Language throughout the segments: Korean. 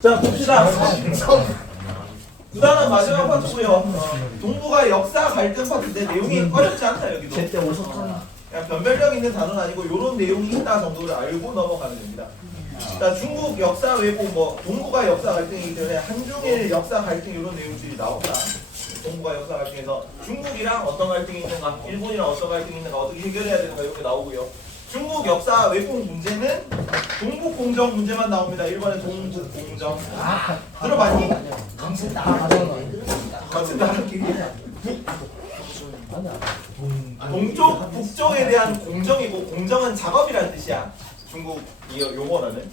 자 봅시다. 구단은 마지막 파트고요. 동부가 역사 갈등 파트인데 내용이 어렵지 않다 여기도. 제때 오석하나. 그냥 변별력 있는 단어는 아니고 이런 내용이 있다 정도를 알고 넘어가면 됩니다. 자 중국 역사 외고 뭐 동부가 역사 갈등이기 때문에 한중일 역사 갈등 이런 내용들이 나온다. 동부가 역사 갈등에서 중국이랑 어떤 갈등이 있는가, 일본이랑 어떤 갈등이 있는가, 어떻게 해결해야 되는가 이렇게 나오고요. 중국 역사 왜곡 문제는 동북 공정 문제만 나옵니다. 1번에 동북 공정. 들어봤니? 강세 나가네. 같은 나라끼리. 동쪽, 북쪽에 대한 공정이고 공정은 작업이라는 뜻이야. 중국 이 용어로는.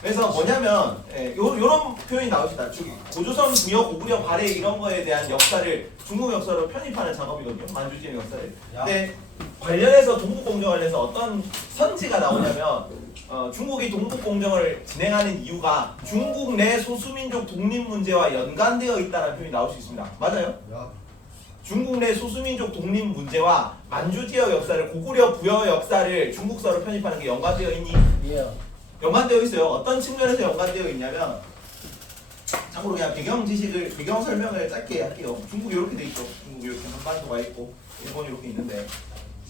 그래서 뭐냐면 요런 표현이 나옵니다. 고조선, 부여, 고구려, 발해 이런 거에 대한 역사를 중국 역사로 편입하는 작업이거든요. 만주지의 역사를. 근데 관련해서 동북공정 관련해서 어떤 선지가 나오냐면 중국이 동북공정을 진행하는 이유가 중국 내 소수민족 독립 문제와 연관되어 있다는 표현이 나올 수 있습니다. 맞아요? 중국 내 소수민족 독립 문제와 만주 지역 역사를 고구려 부여 역사를 중국서로 편입하는 게 연관되어 있니? 예. 연관되어 있어요. 어떤 측면에서 연관되어 있냐면 참고로 그냥 배경 설명을 짧게 할게요. 중국 이렇게 돼 있죠. 중국 이렇게 한반도가 있고 일본 이렇게 있는데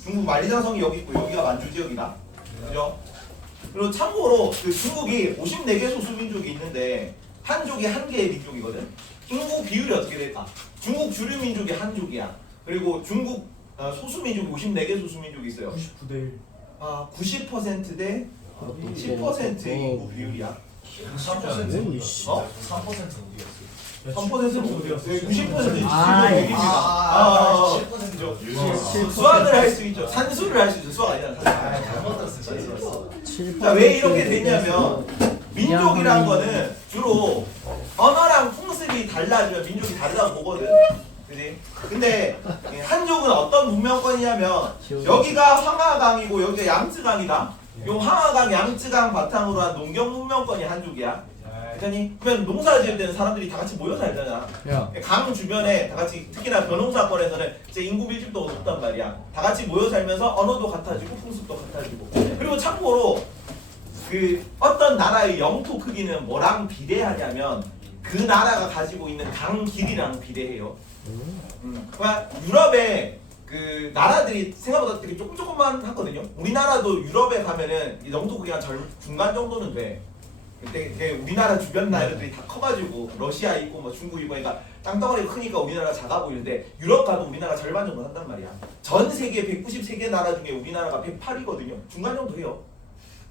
중국 만리장성이 여기 있고 여기가 만주 지역이다. 그죠? 그리고 참고로 그 중국이 54개 소수민족이 있는데 한족이 1개의 민족이거든. 인구 비율이 어떻게 될까? 중국 주류 민족이 한족이야. 그리고 중국 소수민족이 54개 소수민족이 있어요. 99대 1. 90% 대 10%의 인구 비율이야. 3%는 3%는 어디였어요? 90%는 아, 100입니다. 수학을 할 수 있죠. 산수를 할 수 있죠. 수학 아니라 산수. 자, 왜 이렇게 됐냐면 민족이란 거는 주로 언어랑 풍습이 달라지면 민족이 다르다고 보거든. 그지? 근데 한족은 어떤 문명권이냐면 여기가 황하강이고 여기가 양쯔강이다. 요 황하강, 양쯔강 바탕으로 한 농경 문명권이 한족이야. 그러니 그러면 농사 지을 때는 사람들이 다 같이 모여 살잖아. 강 주변에 다 같이 특히나 벼농사권에서는 이제 인구 밀집도가 높단 말이야. 다 같이 모여 살면서 언어도 같아지고 풍습도 같아지고. 그리고 참고로 그 어떤 나라의 영토 크기는 뭐랑 비례하냐면 그 나라가 가지고 있는 강 길이랑 비례해요. 그러니까 유럽의 그 나라들이 생각보다 되게 조금만 하거든요. 우리나라도 유럽에 가면은 이 영토 크기가 중간 정도는 돼. 되게 우리나라 주변 나라들이 다 커가지고 러시아 있고 뭐 중국 있고 그러니까 땅덩어리가 크니까 우리나라가 작아 보이는데 유럽 가도 우리나라 절반 정도 한단 말이야. 전 세계 193개 나라 중에 우리나라가 108이거든요. 중간 정도 해요.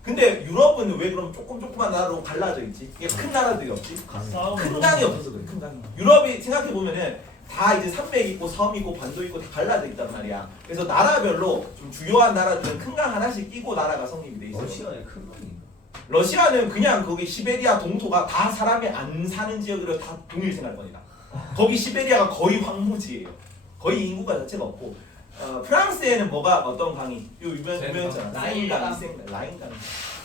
근데 유럽은 왜 그럼 조그만 나라로 갈라져 있지? 이게 큰 나라들이 없지? 큰 강이 없어서 그래. 큰 강이. 유럽이 생각해 보면은 다 이제 산맥 있고 섬 있고 반도 있고 다 갈라져 있단 말이야. 그래서 나라별로 좀 주요한 나라들은 큰 강 하나씩 끼고 나라가 성립이 돼 있어요. 러시아의 큰 강이. 러시아는 그냥 거기 시베리아 동토가 다 사람이 안 사는 지역으로 다 동일 생활권이다. 거기 시베리아가 거의 황무지예요. 거의 인구가 자체가 없고. 프랑스에는 뭐가 어떤 강이 유명했잖아. 라인강, 라인강.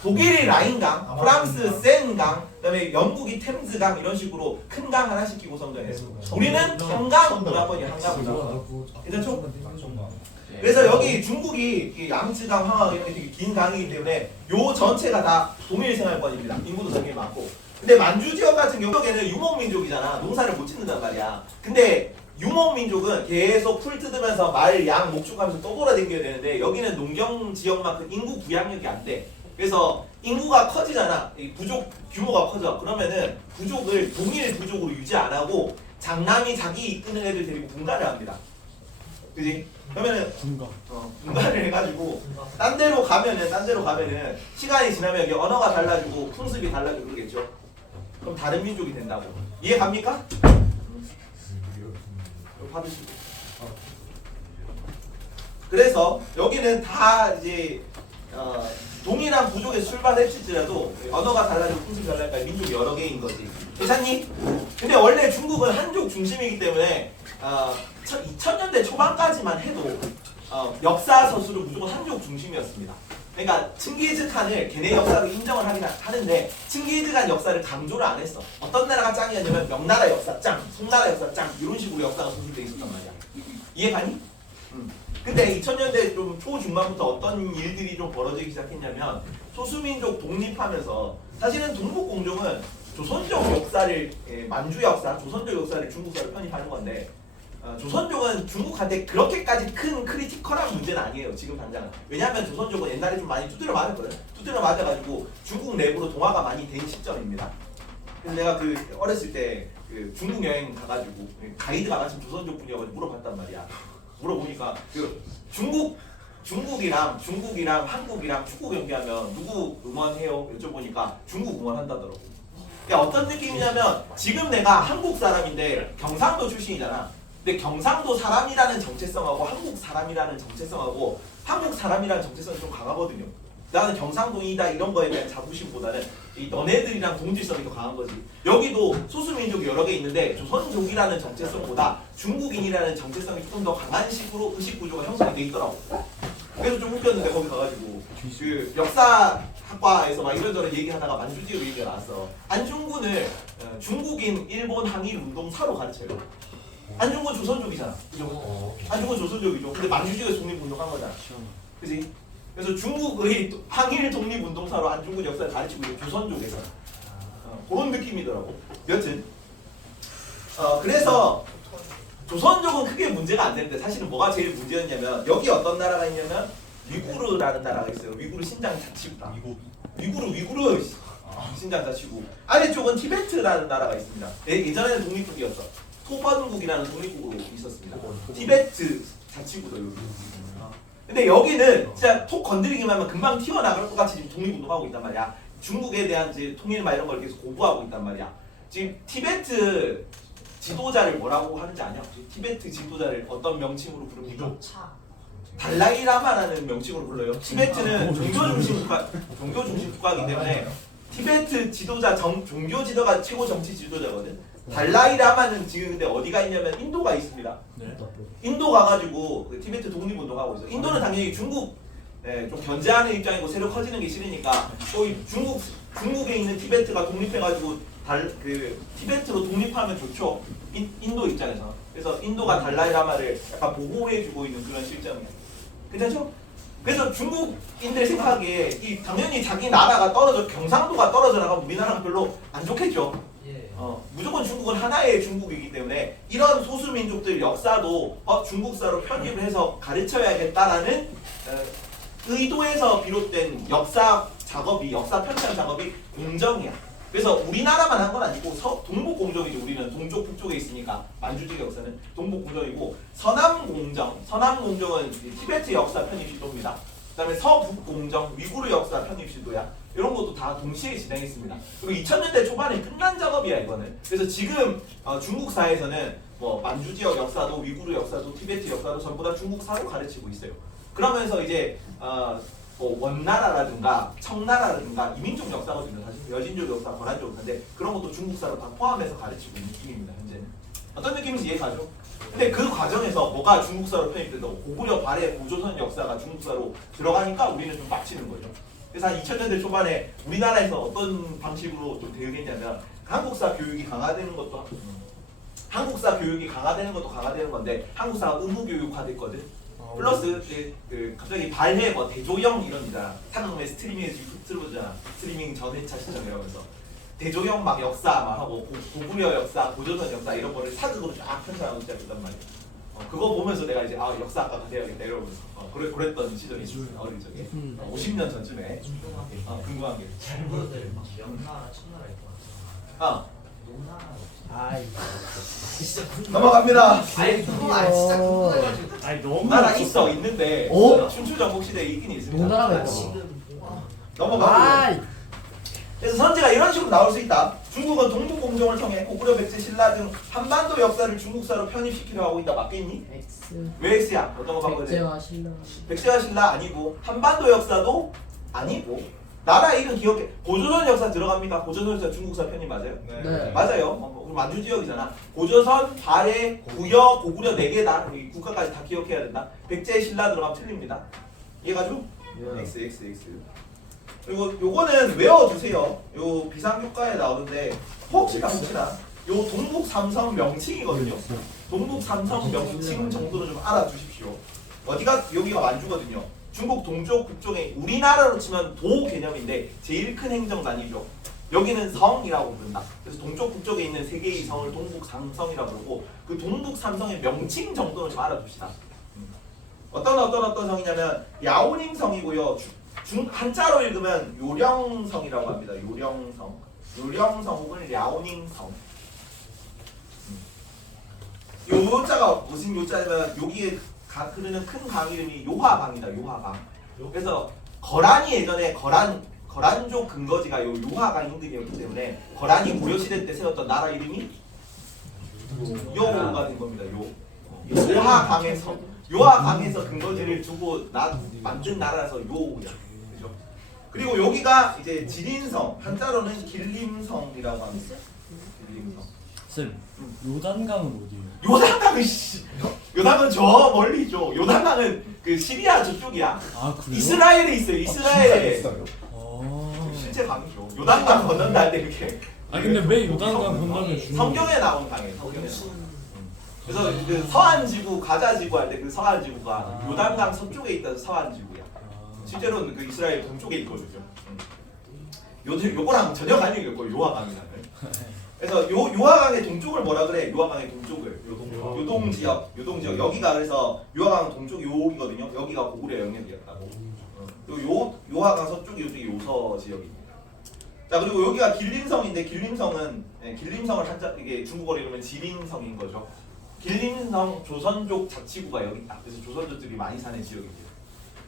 독일이 라인강, 프랑스 센강, 그다음에 영국이 템즈강 이런 식으로 큰 강 하나씩 끼고 성장했어. 우리는 한강 문화권이 한강 문화권. 괜찮죠? 그래서 여기 중국이 양쯔강, 황하강 이런 게 되게 긴 강이기 때문에 요 전체가 다 동일 생활권입니다. 인구도 되게 많고. 근데 만주 지역 같은 경우에는 유목민족이잖아. 농사를 못 짓는단 말이야. 근데 유목민족은 계속 풀 뜯으면서 말, 양, 목축하면서 떠돌아다녀야 되는데 여기는 농경 지역만큼 인구 부양력이 안 돼. 그래서 인구가 커지잖아. 이 부족 규모가 커져. 그러면은 부족을 동일 부족으로 유지 안 하고 장남이 자기 이끄는 애들 데리고 분가를 합니다. 그지? 그러면은 분가를 해가지고 딴 데로 가면은 시간이 지나면 여기 언어가 달라지고 풍습이 달라지고 그러겠죠. 그럼 다른 민족이 된다고. 이해 갑니까? 받으시고. 그래서 여기는 다 이제 동일한 부족에서 출발했을지라도 언어가 달라지고 풍습이 달라니까 민족이 여러 개인 거지. 괜찮니? 근데 원래 중국은 한족 중심이기 때문에 2000년대 초반까지만 해도 역사 서술은 무조건 한족 중심이었습니다. 그러니까 칭기즈칸을 걔네 역사로 인정을 하긴 하는데 칭기즈칸 역사를 강조를 안 했어. 어떤 나라가 짱이었냐면 명나라 역사 짱, 송나라 역사 짱 이런 식으로 역사가 서술돼 있었단 말이야. 이해가니? 근데 2000년대 좀 초중반부터 어떤 일들이 좀 벌어지기 시작했냐면 소수민족 독립하면서 사실은 동북공정은 조선족 역사를 만주 역사, 조선족 역사를 중국사로 편입하는 건데 조선족은 중국한테 그렇게까지 큰 크리티컬한 문제는 아니에요. 지금 당장은. 왜냐하면 조선족은 옛날에 좀 많이 두드려 맞았거든. 두드려 맞아가지고 중국 내부로 동화가 많이 된 시점입니다. 그래서 내가 그 어렸을 때 그 중국 여행 가가지고 가이드가 마침 조선족 분이어가지고 물어봤단 말이야. 물어보니까 그 중국이랑 한국이랑 축구 경기하면 누구 응원해요? 여쭤보니까 중국 응원한다더라고. 그러니까 어떤 느낌이냐면 지금 내가 한국 사람인데 경상도 출신이잖아. 근데 경상도 사람이라는 정체성하고 한국 사람이라는 정체성하고 한국 사람이라는 정체성이 좀 강하거든요. 나는 경상도이다 이런 거에 대한 자부심보다는 이 너네들이랑 동질성이 더 강한 거지. 여기도 소수민족이 여러 개 있는데 조선족이라는 정체성보다 중국인이라는 정체성이 조금 더 강한 식으로 의식 구조가 형성이 돼 있더라고. 그래서 좀 웃겼는데 거기 가가지고 그 역사학과에서 막 이런저런 얘기하다가 만주지역 얘기가 나왔어. 안중근을 중국인 일본 항일 운동사로 가르쳐요. 안중근 조선족이잖아. 그죠? 안중근 조선족이죠. 근데 만주지역에서 독립운동한 거잖아. 그지? 그래서 중국의 항일 독립운동사로 안중근 역사를 가르치고 있는 조선족에서 그런 느낌이더라고. 여튼 그래서 조선족은 크게 문제가 안 되는데 사실은 뭐가 제일 문제였냐면 여기 어떤 나라가 있냐면 위구르라는 나라가 있어요. 위구르 신장 자치구다. 위구르 신장 자치구. 아래쪽은 티베트라는 나라가 있습니다. 예전에는 독립국이었어. 토번국이라는 독립국으로 있었습니다. 티베트 자치구도 여기. 근데 여기는 진짜 톡 건드리기만 하면 금방 튀어나갈 것 같이 지금 독립운동하고 있단 말이야. 중국에 대한 이제 통일 막 이런 걸 계속 고부하고 있단 말이야. 지금 티베트 지도자를 뭐라고 하는지 아냐? 티베트 지도자를 어떤 명칭으로 부릅니까? 달라이라마라는 명칭으로 불러요. 티베트는 종교 중심 국가이기 때문에 티베트 지도자 종교 지도가 최고 정치 지도자거든. 달라이라마는 지금 근데 어디가 있냐면 인도가 있습니다. 인도 가가지고 그 티베트 독립운동하고 있어. 인도는 당연히 중국 좀 견제하는 입장이고 세력 커지는 게 싫으니까 또 중국에 있는 티베트가 독립해가지고 티베트로 독립하면 좋죠. 인도 입장에서. 그래서 인도가 달라이라마를 약간 보호해주고 있는 그런 실정이에요. 괜찮죠? 그래서 중국인들 생각하기에 당연히 자기 나라가 경상도가 떨어져 나가면 우리나라는 별로 안 좋겠죠. 무조건 중국은 하나의 중국이기 때문에 이런 소수민족들 역사도 중국사로 편입을 해서 가르쳐야겠다라는 의도에서 비롯된 역사 편찬 작업이 공정이야. 그래서 우리나라만 한 건 아니고 동북공정이죠. 우리는 동쪽 북쪽에 있으니까 만주지역 역사는 동북공정이고 서남공정은 티베트 역사 편입 시도입니다. 그다음에 서북공정 위구르 역사 편입 시도야. 이런 것도 다 동시에 진행했습니다. 그리고 2000년대 초반에 끝난 작업이야 이거는. 그래서 지금 중국사에서는 뭐 만주지역 역사도 위구르 역사도 티베트 역사도 전부 다 중국사로 가르치고 있어요. 그러면서 이제 뭐 원나라라든가 청나라라든가 이민족 역사거든요. 사실 여진족 역사, 거란족 역사인데 그런 것도 중국사로 다 포함해서 가르치고 있는 중입니다. 현재는. 어떤 느낌인지 이해가죠? 근데 그 과정에서 뭐가 중국사로 편입돼서 고구려 발해 고조선 역사가 중국사로 들어가니까 우리는 좀 빡치는 거죠. 그래서 한 2000년대 초반에 우리나라에서 어떤 방식으로 좀 대응했냐면 한국사 교육이 강화되는 것도 강화되는 건데 한국사가 의무교육화됐거든. 플러스 갑자기 발해 뭐 대조영 이런 이잖아. 타그놈의 스트리밍에서 유튜브 틀어보잖아. 스트리밍 전회차 시점 이러면서 대조영 막 역사 막 하고 고구려 역사, 고조선 역사 이런 거를 사극으로 쫙 편찬하고 시작했단 말이야. 그거 보면서 내가 이제 역사학과가 돼야겠다 이러면서 그랬던 시절이 있었어. 어릴 적에 50년 전쯤에 궁금한 게 친구들 막 명나라, 청나라 있고 같아. 아이 진짜 넘어갑니다. 아니 그거 진짜 궁금해가지고. 아니 너무 나라 있는데 춘추 전국 시대에 있긴 있습니다. 노나라가 있고. 지금 넘어가고요. 그래서 선제가 이런 식으로 나올 수 있다. 중국은 동북공정을 통해 고구려, 백제, 신라 등 한반도 역사를 중국사로 편입시키려 하고 있다. 맞겠니? X. 왜 X야? 어떤 거 바꿔야 돼? 백제와 신라. 백제와 신라 아니고 한반도 역사도 아니고 나라 이름 기억해. 고조선 역사 들어갑니까? 고조선 역사 중국사 편입 맞아요? 네. 맞아요. 만주 지역이잖아. 고조선, 발해, 구여, 고구려 4개다. 국가까지 다 기억해야 된다. 백제, 신라 들어가면 틀립니다. 이해가죠? X. 그리고 요거는 외워두세요. 요 비상교과에 나오는데 혹시나 요 동북 삼성 명칭이거든요. 동북 삼성 명칭 정도는 좀 알아두십시오. 여기가 만주거든요. 중국 동쪽 북쪽에 우리나라로 치면 도 개념인데 제일 큰 행정단위죠. 여기는 성이라고 부른다. 그래서 동쪽 북쪽에 있는 세 개의 성을 동북삼성이라고 부르고 그 동북삼성의 명칭 정도는 좀 알아둡시다. 어떤 성이냐면 야오닝 성이고요. 한자로 읽으면 요령성이라고 합니다. 요령성. 요령성 혹은 야오닝 성. 요자가 무슨 요자냐면 여기에 흐르는 큰 강 이름이 요하강이다. 요하강. 그래서 거란이 예전에 거란족 근거지가 요 요하강 인근이었기 때문에 거란이 고려시대 때 세웠던 나라 이름이 요가 된 겁니다. 요하강에서 요하강에서 근거지를 두고 만든 나라라서 요야. 그죠? 그리고 여기가 이제 지린성, 한자로는 길림성이라고 합니다. 길림성. 쌤, 요단강은 어디예요? 요단강은 저 멀리죠. 요단강은 그 시리아 저쪽이야. 아 그래요? 이스라엘에 있어요. 이스라엘에. 아, 실제 강이죠. 요단강 건넌다 할 때 이렇게. 아 근데 왜 요단강 건너면 중요? 성경에 나온 강이에요. 성경에 나온. 그래서 그 서한 지구, 가자 지구 할 때 그 서한 지구가 요단강 서쪽에 있던 서한 지구야. 실제로는 그 이스라엘 동쪽에 있거든요. 요거랑 전혀 관련이 없고 요하강이라는. 그래서 요하강의 동쪽을 뭐라 그래? 요하강의 동쪽을 요동 지역 여기가 그래서 요하강 동쪽이 요기거든요. 여기가 고구려 영역이었다고. 그리고 요하강 서쪽이 요쪽이 요서 지역입니다. 자 그리고 여기가 길림성인데 길림성은 길림성을 한자 이게 중국어로 이르면 지린성인 거죠. 길림성 조선족 자치구가 여기 있다. 그래서 조선족들이 많이 사는 지역입니다.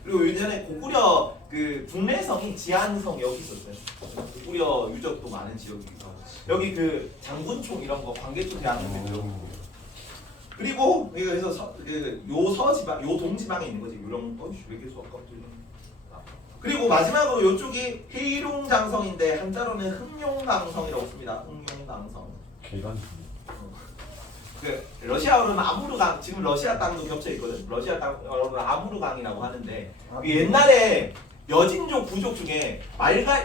그리고 예전에 고구려 그 국내성이 지안성 여기 있었어요. 고구려 유적도 많은 지역이기도 하고 여기 그 장군총 이런 거 광개토 대왕도 있고 그리고 그래서 요 서지방 요 동지방에 있는 거지. 이런 왜 이렇게 수업 깜짝이야. 그리고 마지막으로 이쪽이 헤이룽장성인데 한자로는 흥룡강성이라고 씁니다. 흥룡강성. 개간. 그 러시아어로는 아무르강 지금 러시아 땅도 겹쳐 있거든. 러시아 땅어로는 아무르강이라고 하는데 옛날에 여진족 부족 중에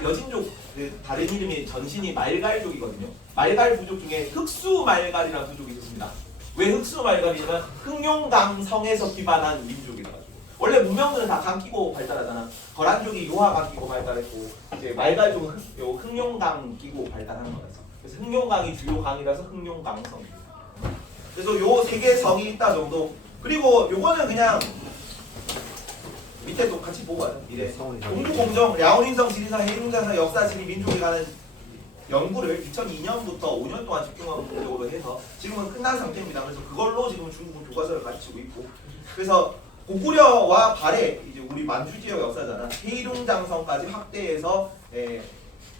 여진족 그 다른 이름이 전신이 말갈족이거든요. 말갈 부족 중에 흑수말갈이라는 부족이 있었습니다. 왜 흑수말갈이냐면 흥룡강성에서 기반한 민족이라가지고 원래 문명들은 다 강 끼고 발달하잖아. 거란족이 요하강 끼고 발달했고 이제 말갈족은 흥룡강 끼고 발달한 거라서 그래서 흥룡강이 주요 강이라서 흥룡강성. 그래서 요 세 개 성이 있다 정도. 그리고 요거는 그냥 밑에도 같이 보고 와요. 이래 동부공정, 랴오닝성, 지리산, 헤이룽장성 역사 지리 민족에 관한 연구를 2002년부터 5년 동안 집중하고 본격적으로 해서 지금은 끝난 상태입니다. 그래서 그걸로 지금 중국은 교과서를 가르치고 있고 그래서 고구려와 발해 이제 우리 만주 지역 역사잖아. 헤이룽장성까지 확대해서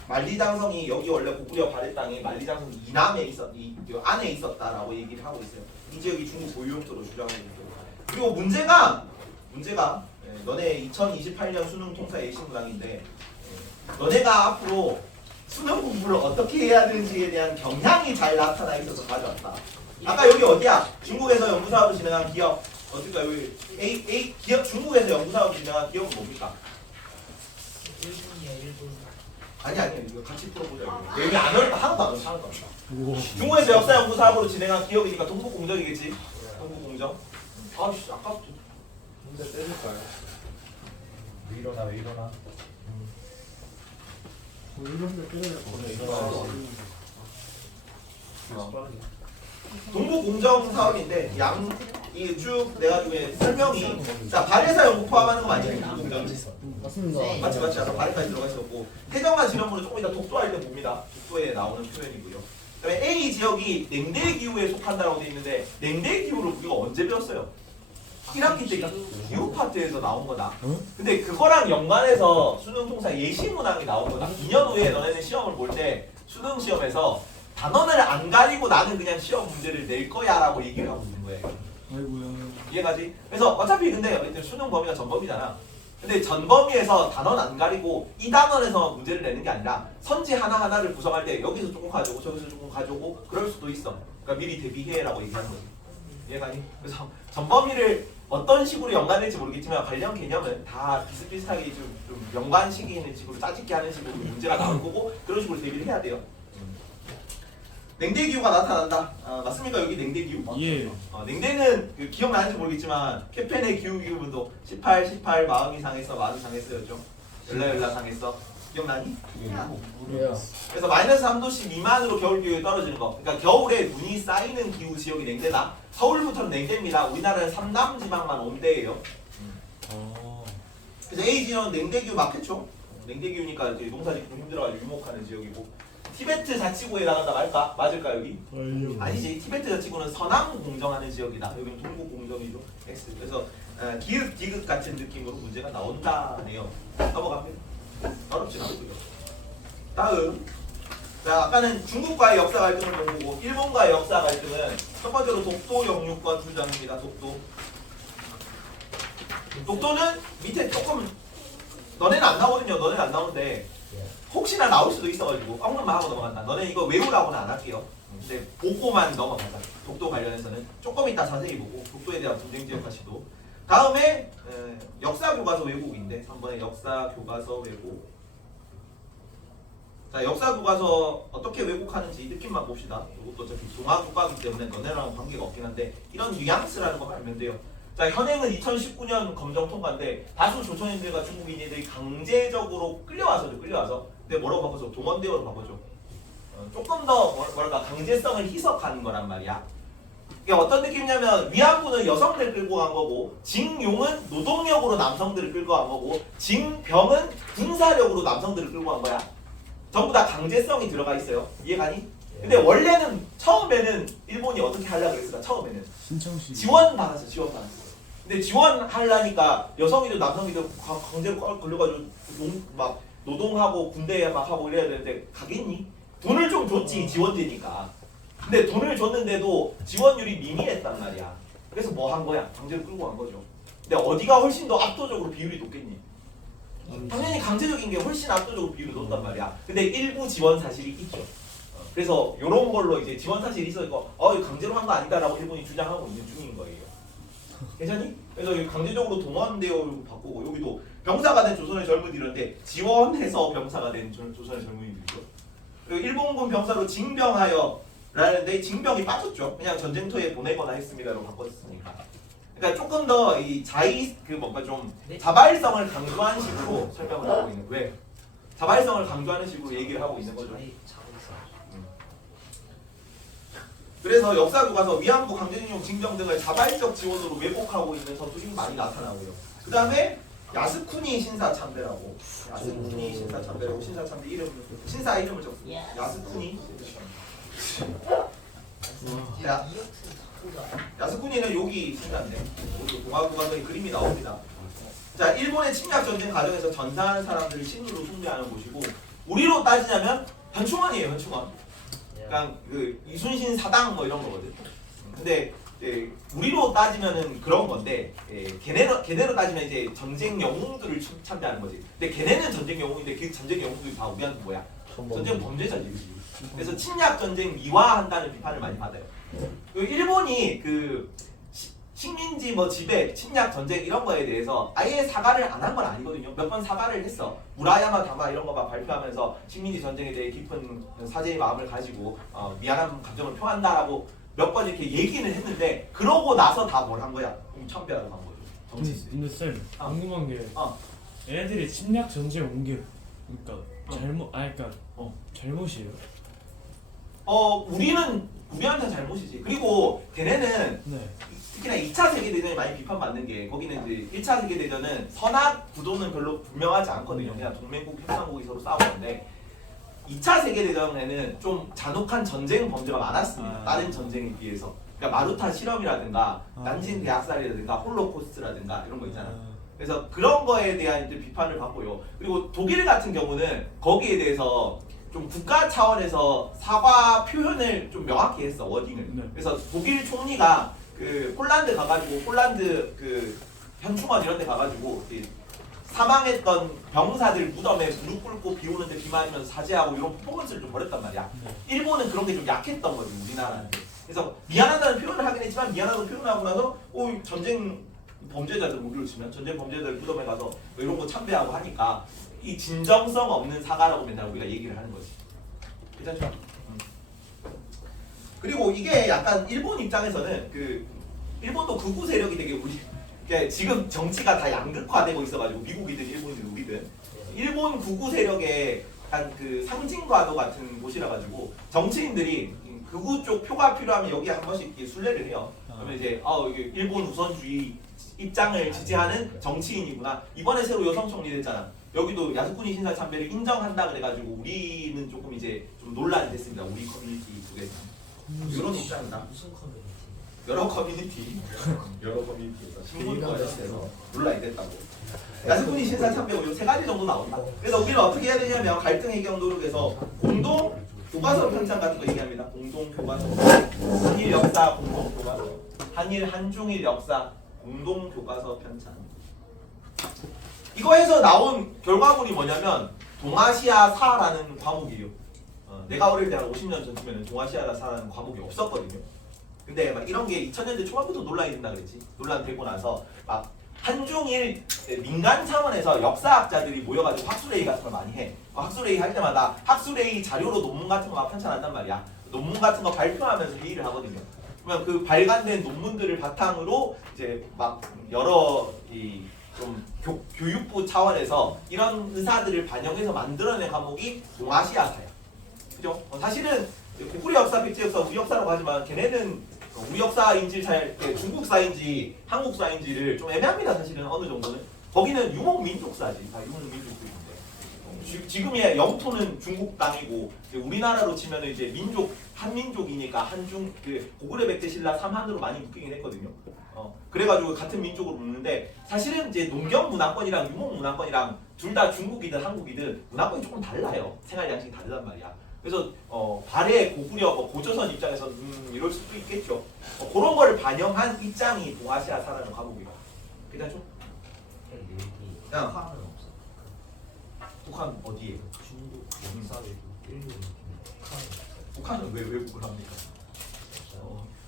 만리장성이 여기 원래 고구려 발해 땅에 만리장성 이남에 안에 있었다라고 얘기를 하고 있어요. 이 지역이 중국 고유용도로 주장하고 있고 그리고 문제가 너네 2028년 수능 통사 예시문항인데 너네가 앞으로 수능 공부를 어떻게 해야 되는지에 대한 경향이 잘 나타나 있어서 가져왔다. 아까 여기 어디야? 중국에서 연구사업을 진행한 기업 어딜까 여기 A 기업 중국에서 연구사업을 진행한 기업은 뭡니까? 일본이야 일본. 아니 이거 같이 풀어보자. 여기 안 어렵다. 하나도 안 어렵다. 중국에서 역사 연구 사업으로 진행한 기업이니까 동북공정이겠지. 동북공정. 아씨 아깝지. 문제 떼줄까요? 왜 일어나? 동북공정 사업인데 이게 쭉 내가지고 설명이 자 발해사 연구 포함하는 거 맞지? 동북공정. 맞습니다. 맞지 아까 발해까지 들어가 있었고 해적만 지령부는 조금 이따 독도할 때 봅니다. 독도에 나오는 표현이고요. 그다음에 A 지역이 냉대 기후에 속한다라고 돼 있는데 냉대 기후를 우리가 언제 배웠어요? 1학기 때 기후 파트에서 나온 거다. 근데 그거랑 연관해서 수능 통사 예시 문항이 나온 거다. 2년 후에 너네는 시험을 볼 때 수능 시험에서 단원을 안 가리고 나는 그냥 시험 문제를 낼 거야라고 얘기를 하고 있는 거예요. 아이고야. 이해가지? 그래서 어차피 근데 수능 범위가 전범위잖아. 근데 전범위에서 단원 안 가리고 이 단원에서 문제를 내는 게 아니라 선지 하나하나를 구성할 때 여기서 조금 가져오고 저기서 조금 가져오고 그럴 수도 있어. 그러니까 미리 대비해라고 얘기하는 거지. 이해가니? 그래서 전범위를 어떤 식으로 연관될지 모르겠지만 관련 개념은 다 비슷비슷하게 좀 연관식이 있는 식으로 짜집게 하는 식으로 문제가 나올 거고 그런 식으로 대비를 해야 돼요. 냉대기후가 나타난다. 맞습니까? 여기 냉대기후? 예. 냉대는 그 기억나는지 모르겠지만 케펜의 기후기후문도 18 마음이 상했어 마음이 상했어였죠. 열라 상했어. 기억나니? 뭐야? 그래서 마이너스 3도씨 미만으로 겨울 기후에 떨어지는 거. 그러니까 겨울에 눈이 쌓이는 기후 지역이 냉대다. 서울부터는 냉대입니다. 우리나라는 삼남 지방만 온대예요. 어. 그래서 A 지역은 냉대 기후 맞겠죠? 냉대 기후니까 이제 농사 짓기 좀 힘들어가지고 유목하는 지역이고. 티베트 자치구에 나간다 말까? 맞을까 여기? 아니지. 티베트 자치구는 서남 공정하는 지역이다. 여기는 동북 공정이죠. X. 그래서 기읍, 디귿 같은 느낌으로 문제가 나온다네요. 넘어갑니다. 어렵진 않고요. 다음. 자, 아까는 중국과의 역사 갈등을 본 거고 일본과의 역사 갈등은 첫 번째로 독도 영유권 주장입니다. 독도. 독도는 밑에 조금 너네는 안 나오거든요. 너네는 안 나오는데 혹시나 나올 수도 있어가지고 언급만 하고 넘어간다. 너네 이거 외우라고는 안 할게요. 근데 보고만 넘어간다. 독도 관련해서는 조금 이따 자세히 보고 독도에 대한 분쟁 지역 가시도. 다음에 역사 교과서 왜곡인데 3번에 역사 교과서 왜곡. 자, 역사 교과서 어떻게 왜곡하는지 느낌만 봅시다. 이것도 어차피 동아 국가이기 때문에 너네랑 관계가 없긴 한데 이런 뉘앙스라는 거 알면 돼요. 자, 현행은 2019년 검정 통과인데 다수 조선인들과 중국인들이 강제적으로 끌려와서. 근데 뭐라고 바꿔줘? 동원대어로 바꿔줘. 조금 더 뭐랄까 강제성을 희석하는 거란 말이야. 이게 어떤 느낌이냐면 위안부는 여성들 끌고 간 거고 징용은 노동력으로 남성들을 끌고 간 거고 징병은 군사력으로 남성들을 끌고 간 거야. 전부 다 강제성이 들어가 있어요. 이해가니? 근데 원래는 처음에는 일본이 어떻게 하려고 그랬을까? 처음에는 신청시. 지원 받았어. 근데 지원하려니까 여성이든 남성이든 강제로 걸려가지고 막 노동하고 군대에 막 하고 이래야 되는데 가겠니? 돈을 좀 줬지 지원되니까. 근데 돈을 줬는데도 지원율이 미미했단 말이야. 그래서 뭐 한 거야? 강제로 끌고 간 거죠. 근데 어디가 훨씬 더 압도적으로 비율이 높겠니? 당연히 강제적인 게 훨씬 압도적으로 비율이 높단 말이야. 근데 일부 지원 사실이 있죠. 그래서 이런 걸로 이제 지원 사실이 있어서 이거 강제로 한 거 아니다라고 일본이 주장하고 있는 중인 거예요. 괜찮니? 그래서 강제적으로 동원되어 바꾸고 여기도 병사가 된 조선의 젊은이들인데 지원해서 병사가 된 조선의 젊은이들이죠. 그리고 일본군 병사로 징병하여 라는데 징병이 빠졌죠. 그냥 전쟁터에 보내거나 했습니다로 바꿨으니까. 그러니까 조금 더 이 뭔가 좀 자발성을 강조하는 식으로 설명을 하고 있는 왜? 자발성을 강조하는 식으로 얘기를 하고 있는 거죠. 그래서 역사 교과서 위안부 강제징용 징병 등을 자발적 지원으로 왜곡하고 있는 서술이 많이 나타나고요. 그 다음에 야스쿠니 신사 참배라고. 야스쿠니 신사 참배라고 신사 이름을 적습니다. 야스쿠니. 야스쿠니는 여기 신사인데 여기 동아 교과서에 그림이 나옵니다. 자, 일본의 침략 전쟁 과정에서 전사하는 사람들을 신으로 숭배하는 곳이고 우리로 따지자면 현충원이에요. 현충원. 그러니까 그 이순신 사당 뭐 이런 거거든. 근데 우리로 따지면은 그런 건데 걔네로 따지면 이제 전쟁 영웅들을 참배하는 거지. 근데 걔네는 전쟁 영웅인데 그 전쟁 영웅들이 다 우리한테 뭐야? 전쟁 범죄자지. 그래서 침략 전쟁 미화한다는 비판을 많이 받아요. 일본이 그 식민지 뭐 지배, 침략 전쟁 이런 거에 대해서 아예 사과를 안 한 건 아니거든요. 몇 번 사과를 했어. 무라야마 다마 이런 거가 발표하면서 식민지 전쟁에 대해 깊은 사죄의 마음을 가지고 미안한 감정을 표한다라고 몇 번 이렇게 얘기는 했는데 그러고 나서 다 뭘 한 거야? 참배하러 간 거죠. 근데 쌤 궁금한 게 애들이 침략 전쟁 온 게 그러니까 잘못이에요? 우리한테 잘못이지. 그리고 걔네는 네. 특히나 2차 세계대전이 많이 비판받는 게 거기는 이제 1차 세계대전은 선악 구도는 별로 분명하지 않거든요. 그냥 동맹국 협상국이 서로 싸우는데 2차 세계대전에는 좀 잔혹한 전쟁 범죄가 많았습니다. 다른 전쟁에 비해서. 그러니까 마루타 실험이라든가 난징 대학살이라든가 홀로코스트라든가 이런 거 있잖아. 그래서 그런 거에 대한 이제 비판을 받고요. 그리고 독일 같은 경우는 거기에 대해서 좀 국가 차원에서 사과 표현을 좀 명확히 했어. 워딩을. 네. 그래서 독일 총리가 그 폴란드 가가지고 폴란드 그 현충원 이런 데 가가지고 사망했던 병사들 무덤에 무릎 꿇고 비 오는데 비 맞으면서 사죄하고 이런 퍼포먼스를 좀 벌였단 말이야. 일본은 그런 게 좀 약했던 거지 우리나라한테. 그래서 미안하다는 표현을 하긴 했지만 미안하다는 표현을 하고 나서 전쟁 범죄자들 우리로 치면 전쟁 범죄자들 무덤에 가서 뭐 이런 거 참배하고 하니까 이 진정성 없는 사과라고 맨날 우리가 얘기를 하는 거지. 괜찮죠? 그리고 이게 약간 일본 입장에서는 일본도 극우 세력이 되게 그러니까 지금 정치가 다 양극화되고 있어가지고 미국이든 일본이든 우리든 일본 극우 세력의 한 그 상징과도 같은 곳이라 가지고 정치인들이 극우 쪽 표가 필요하면 여기 한 번씩 이렇게 순례를 해요. 그러면 이제 이게 일본 우선주의 입장을 지지하는 정치인이구나. 이번에 새로 여성 총리 됐잖아. 여기도 야스쿠니 신사 참배를 인정한다 그래가지고 우리는 조금 이제 좀 논란이 됐습니다. 우리 커뮤니티 쪽에서 이런 입장이다. 무슨 커뮤니티? 여러 커뮤니티에서 신문과에서 논란이 됐다고. 야스쿠니 신사 참배고 이 세 가지 정도 나온다. 그래서 우리는 어떻게 해야 되냐면 갈등 해결 노력에서 공동 교과서 편찬 같은 거 얘기합니다. 공동 교과서, 한일 역사 공동 교과서, 한일 한중일 역사 공동 교과서 편찬. 이거에서 나온 결과물이 뭐냐면 동아시아사라는 과목이에요. 내가 어릴 때 한 50년 전쯤에는 동아시아사라는 과목이 없었거든요. 근데 막 이런 게 2000년대 초반부터 논란이 된다 그랬지. 논란 되고 나서 막 한중일 민간 차원에서 역사학자들이 모여가지고 학술회의 같은 걸 많이 해. 학술회의 할 때마다 학술회의 자료로 논문 같은 거 막 편찬한단 말이야. 논문 같은 거 발표하면서 회의를 하거든요. 그러면 그 발간된 논문들을 바탕으로 이제 막 여러 좀 교육부 차원에서 이런 의사들을 반영해서 만들어낸 과목이 동아시아사야. 그죠? 사실은 고구려 역사, 백제 역사, 우리 역사라고 하지만 걔네는 우리 역사인지 중국사인지 한국사인지를 좀 애매합니다. 사실은 어느 정도는. 거기는 유목민족사지. 다 유목민족들인데. 지금의 영토는 중국 땅이고 우리나라로 치면 이제 민족 한민족이니까 한중 고구려 백제 신라 삼한으로 많이 묶이긴 했거든요. 그래가지고 같은 민족으로 묶는데 사실은 이제 농경 문화권이랑 유목 문화권이랑 둘 다 중국이든 한국이든 문화권이 조금 달라요. 생활 양식이 다르단 말이야. 그래서 발해 고구려 고조선 입장에서는 이럴 수도 있겠죠. 그런 거를 반영한 입장이 동아시아사라는 과목이에요. 괜찮죠? 북한은 없어. 북한 어디에? 중국, 역사 외국, 일본, 북한은 왜 외국을 합니까?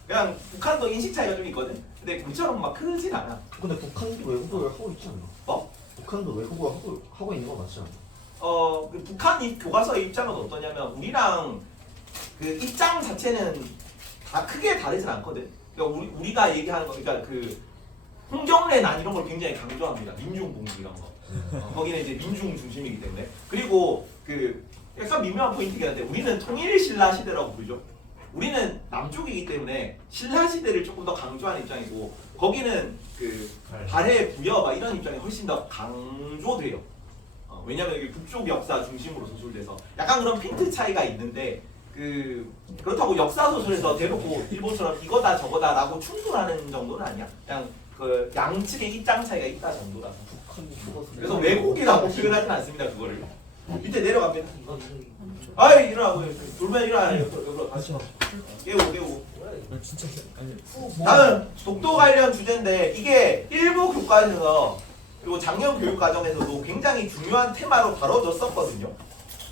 그냥 북한도 인식 차이가 좀 있거든. 근데 우리처럼 막 크진 않아. 근데 북한도 외국어를 하고 있지 않나? 뭐? 북한도 외국어 하고 있는 거 맞지 않나? 그 북한 교과서의 입장은 어떠냐면 우리랑 그 입장 자체는 다 크게 다르진 않거든. 그러니까 우리가 얘기하는 거, 그러니까 그 홍경래 난 이런 걸 굉장히 강조합니다. 민중봉기 이런 거. 거기는 이제 민중 중심이기 때문에. 그리고 그 약간 미묘한 포인트긴 한데 우리는 통일 신라 시대라고 부르죠. 우리는 남쪽이기 때문에 신라 시대를 조금 더 강조하는 입장이고 거기는 그 발해 부여 막 이런 입장이 훨씬 더 강조돼요. 왜냐면 여기 북쪽 역사 중심으로 소설돼서 약간 그런 핀트 차이가 있는데 그렇다고 역사 소설에서 대놓고 일본처럼 이거다 저거다라고 충돌하는 정도는 아니야. 그냥 그 양측의 입장 차이가 있다 정도라서. 그래서 왜곡이라고 표현하진 않습니다. 그거를 밑에 내려갑니다. 아이 일어나고 돌면 일어나요. 여기로 다시 깨우고. 진짜 아니 다음 독도 관련 주제인데 이게 일부 교과에서 그리고 작년 교육 과정에서도 굉장히 중요한 테마로 다뤄졌었거든요.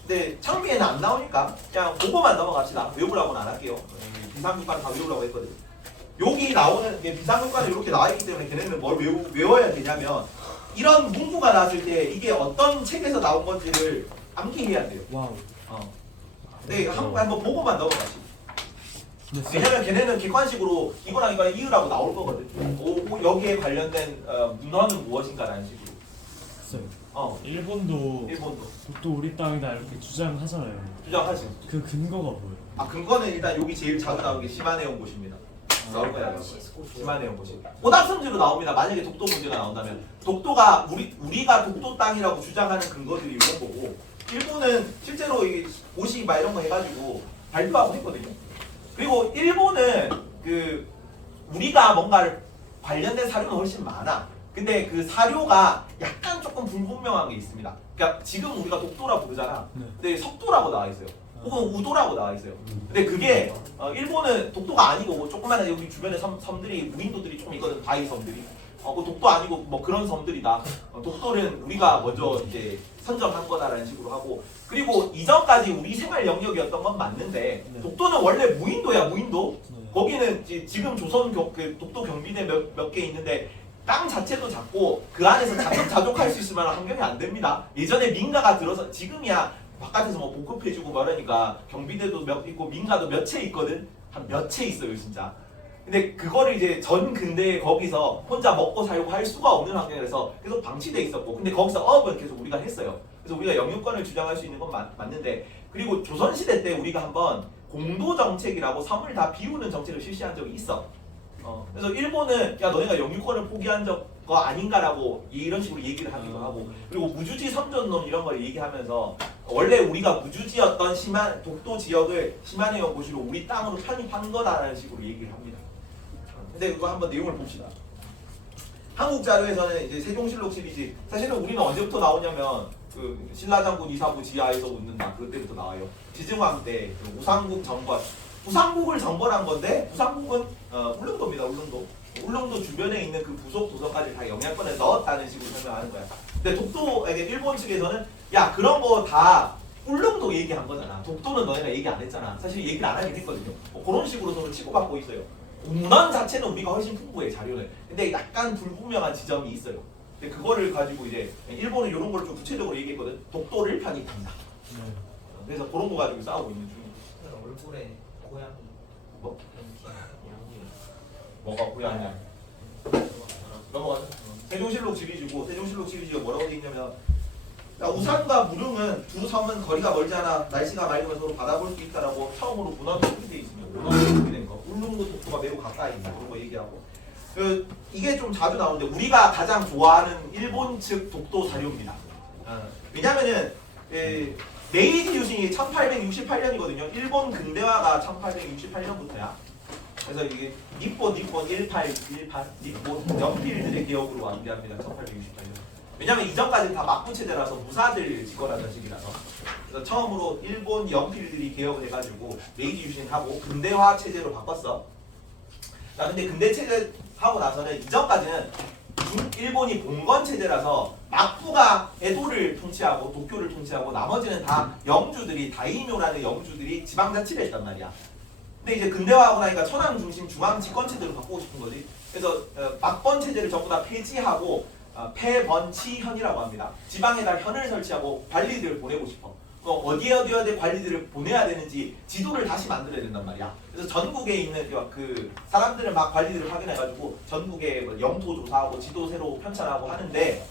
근데 창비에는 안 나오니까 그냥 보고만 넘어갑시다. 외우라고는 안 할게요. 비상교과는 다 외우라고 했거든요. 여기 나오는 비상교과는 이렇게 나와있기 때문에 걔네는 뭘 외워야 되냐면 이런 문구가 나왔을 때 이게 어떤 책에서 나온 건지를 암기해야 돼요. 와우. 네, 한번 보고만 넘어가시죠. 왜냐면 걔네는 객관식으로 이거랑 이거랑 이으라고 나올 거거든. 여기에 관련된 문헌은 무엇인가라는 식으로. 일본도 독도 우리 땅이다 이렇게 주장하잖아요. 주장하죠. 그 근거가 뭐예요? 근거는 일단 여기 제일 자주 나오는 게 시마네 연고시입니다. 나올 거야. 시마네 연고시. 오답선지로 나옵니다. 만약에 독도 문제가 나온다면 독도가 우리가 독도 땅이라고 주장하는 근거들이 이런 거고 일본은 실제로 이 고시 막 이런 거 해가지고 발표하고 했거든요. 그리고 일본은 우리가 뭔가를 관련된 사료는 훨씬 많아. 근데 그 사료가 약간 조금 불분명한 게 있습니다. 그러니까 지금 우리가 독도라고 부르잖아. 근데 석도라고 나와 있어요. 혹은 우도라고 나와 있어요. 근데 그게 일본은 독도가 아니고 조그마한 여기 주변에 섬들이 무인도들이 조금 있거든. 바위 섬들이. 그 독도 아니고 뭐 그런 섬들이다. 독도는 우리가 먼저 이제 선정한 거다라는 식으로 하고 그리고 이전까지 우리 생활 영역이었던 건 맞는데 독도는 원래 무인도야 무인도. 거기는 지금 조선 독도 경비대 몇 개 있는데 땅 자체도 작고 그 안에서 자족할 수 있을 만한 환경이 안 됩니다. 예전에 민가가 들어서 지금이야 바깥에서 뭐 복급해주고 말하니까 경비대도 몇 있고 민가도 몇 채 있거든. 한 몇 채 있어요 진짜. 근데 그거를 이제 전 근대에 거기서 혼자 먹고 살고 할 수가 없는 환경이라서 계속 방치돼 있었고 근데 거기서 어업은 계속 우리가 했어요. 그래서 우리가 영유권을 주장할 수 있는 건 맞는데, 그리고 조선시대 때 우리가 한번 공도정책이라고 섬을 다 비우는 정책을 실시한 적이 있어. 그래서 일본은 야 너네가 영유권을 포기한 거 아닌가라고 이런 식으로 얘기를 하기도 하고, 그리고 무주지 선전론 이런 걸 얘기하면서 원래 우리가 무주지였던 독도 지역을 시마네 연고시로 우리 땅으로 편입한 거다라는 식으로 얘기를 합니다. 근데 이거 한번 내용을 봅시다. 한국 자료에서는 이제 세종실록 시리즈, 사실은 우리는 언제부터 나오냐면 그 신라장군 이사부 지하에서 웃는다 그때부터 나와요. 지증왕 때 그 우상국 정벌, 우상국을 정벌한 건데 우상국은 울릉도입니다. 울릉도 주변에 있는 그 부속 도서까지 다 영향권에 넣었다는 식으로 설명하는 거야. 근데 독도에게 일본 측에서는 야 그런 거 다 울릉도 얘기한 거잖아. 독도는 너네가 얘기 안 했잖아. 사실 얘기를 안 하긴 했거든요. 그런 식으로 서로 치고받고 있어요. 문헌 자체는 우리가 훨씬 풍부해 자료는. 근데 약간 불분명한 지점이 있어요. 근데 그거를 가지고 이제 일본은 이런 걸 좀 구체적으로 얘기했거든. 독도를 편입한다. 그래서 그런 거 가지고 싸우고 있는 중이에요. 얼굴에 고양이 뭐? 양이 뭐가 고양이야? 넘어가자. 세종실록 시리즈고, 세종실록 시리즈가 뭐라고 돼 있냐면, 우산과 무릉은 두 섬은 거리가 멀지 않아 날씨가 맑으면 서로 받아볼 수 있다라고 처음으로 문헌에 소개돼 있으며, 문헌에 소개된 거. 울릉도 독도가 매우 가까이 있다 그런 거 얘기하고. 이게 좀 자주 나오는데 우리가 가장 좋아하는 일본 측 독도 자료입니다. 왜냐면은 메이지 유신이 1868년이거든요. 일본 근대화가 1868년부터야. 그래서 이게 니폰 1818 니폰 연필들의 기억으로 완비합니다. 1868년. 왜냐면 이전까지는 다 막부 체제라서 무사들 집권하던 시기라서. 그래서 처음으로 일본 연필들이 개혁을 해가지고 메이지 유신하고 근대화 체제로 바꿨어. 자, 근데 근대 체제 하고 나서는 이전까지는 일본이 봉건 체제라서 막부가 에도를 통치하고 도쿄를 통치하고 나머지는 다 영주들이 다이묘라는 영주들이 지방자치를 했단 말이야. 근데 이제 근대화하고 나니까 천황 중심 중앙 집권 체제로 바꾸고 싶은 거지. 그래서 막번 체제를 전부 다 폐지하고 폐번치현이라고 합니다. 지방에다 현을 설치하고 관리들을 보내고 싶어. 어디에 관리들을 보내야 되는지 지도를 다시 만들어야 된단 말이야. 그래서 전국에 있는 그 사람들을 막 관리들을 확인해가지고 전국에 영토 조사하고 지도 새로 편찬하고 하는데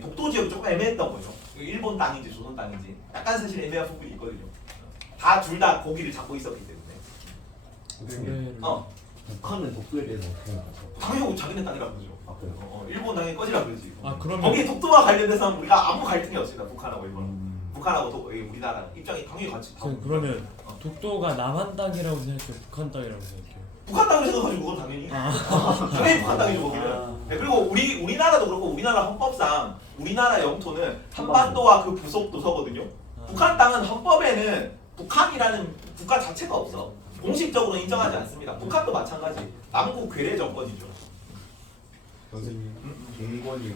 독도 지역이 조금 애매했던 거죠. 일본 땅인지 조선 땅인지 약간 사실 애매한 부분이 있거든요. 다 둘 다 고기를 잡고 있었기 때문에. 북한은 독도에 대해서 어떻게 생각하세요? 당연히 자기네 땅이라고 그러죠. 아 그래요? 일본 땅이 꺼지라 그러지. 그러면 거기 독도와 관련돼서는 우리가 아무 갈등이 없습니다. 북한하고 일본. 북한하고 우리나라 입장이 당연히 같이 다. 그러면 독도가 남한 땅이라고 생각해요? 북한 땅이라고 생각해요? 북한 땅을 생각하시고 그건 당연히 당연히 북한 땅이죠 거기는. 네, 그리고 우리나라도 그렇고 우리나라 헌법상 우리나라 영토는 한반도와 그 부속 도서거든요. 북한 땅은 헌법에는 북한이라는 국가 자체가 없어. 공식적으로 인정하지 않습니다. 북한도 마찬가지. 남국 괴뢰 정권이죠. 선생님, 동건이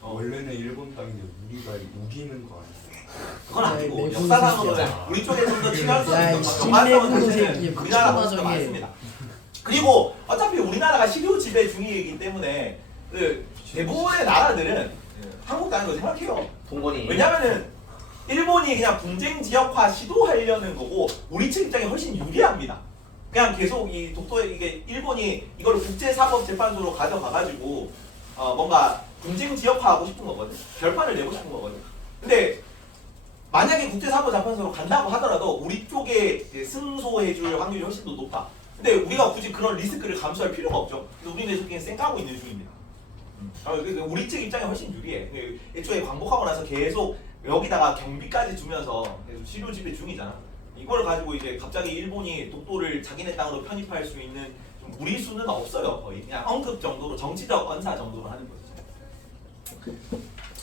원래는 일본 땅인데 우리가 우기는 거 아니에요? 그건 아니고 네, 역사상으로는 우리 쪽에 좀 더 친연성이 야, 있고 이 연관성은 진내 사실은 새끼, 우리나라가 훨씬 더 나중에. 많습니다. 그리고 어차피 우리나라가 시료 지배 중이기 때문에 대부분의 나라들은 한국 땅이라고 생각해요. 동건이 왜냐면은 일본이 그냥 분쟁 지역화 시도하려는 거고 우리 측 입장이 훨씬 유리합니다. 그냥 계속 이 독도에 이게 일본이 이걸 국제사법재판소로 가져가가지고 뭔가 분쟁 지역화하고 싶은 거거든. 결판을 내고 싶은 거거든. 근데 만약에 국제사법재판소로 간다고 하더라도 우리 쪽에 승소해줄 확률이 훨씬 더 높아. 근데 우리가 굳이 그런 리스크를 감수할 필요가 없죠. 그래서 우리는 그냥 쌩까고 있는 중입니다. 우리 측 입장이 훨씬 유리해. 애초에 광복하고 나서 계속 여기다가 경비까지 주면서 계속 시료 지배 중이잖아. 이걸 가지고 이제 갑자기 일본이 독도를 자기네 땅으로 편입할 수 있는 좀 무리수는 없어요. 거의 그냥 언급 정도로 정치적 언사 정도로 하는 거죠.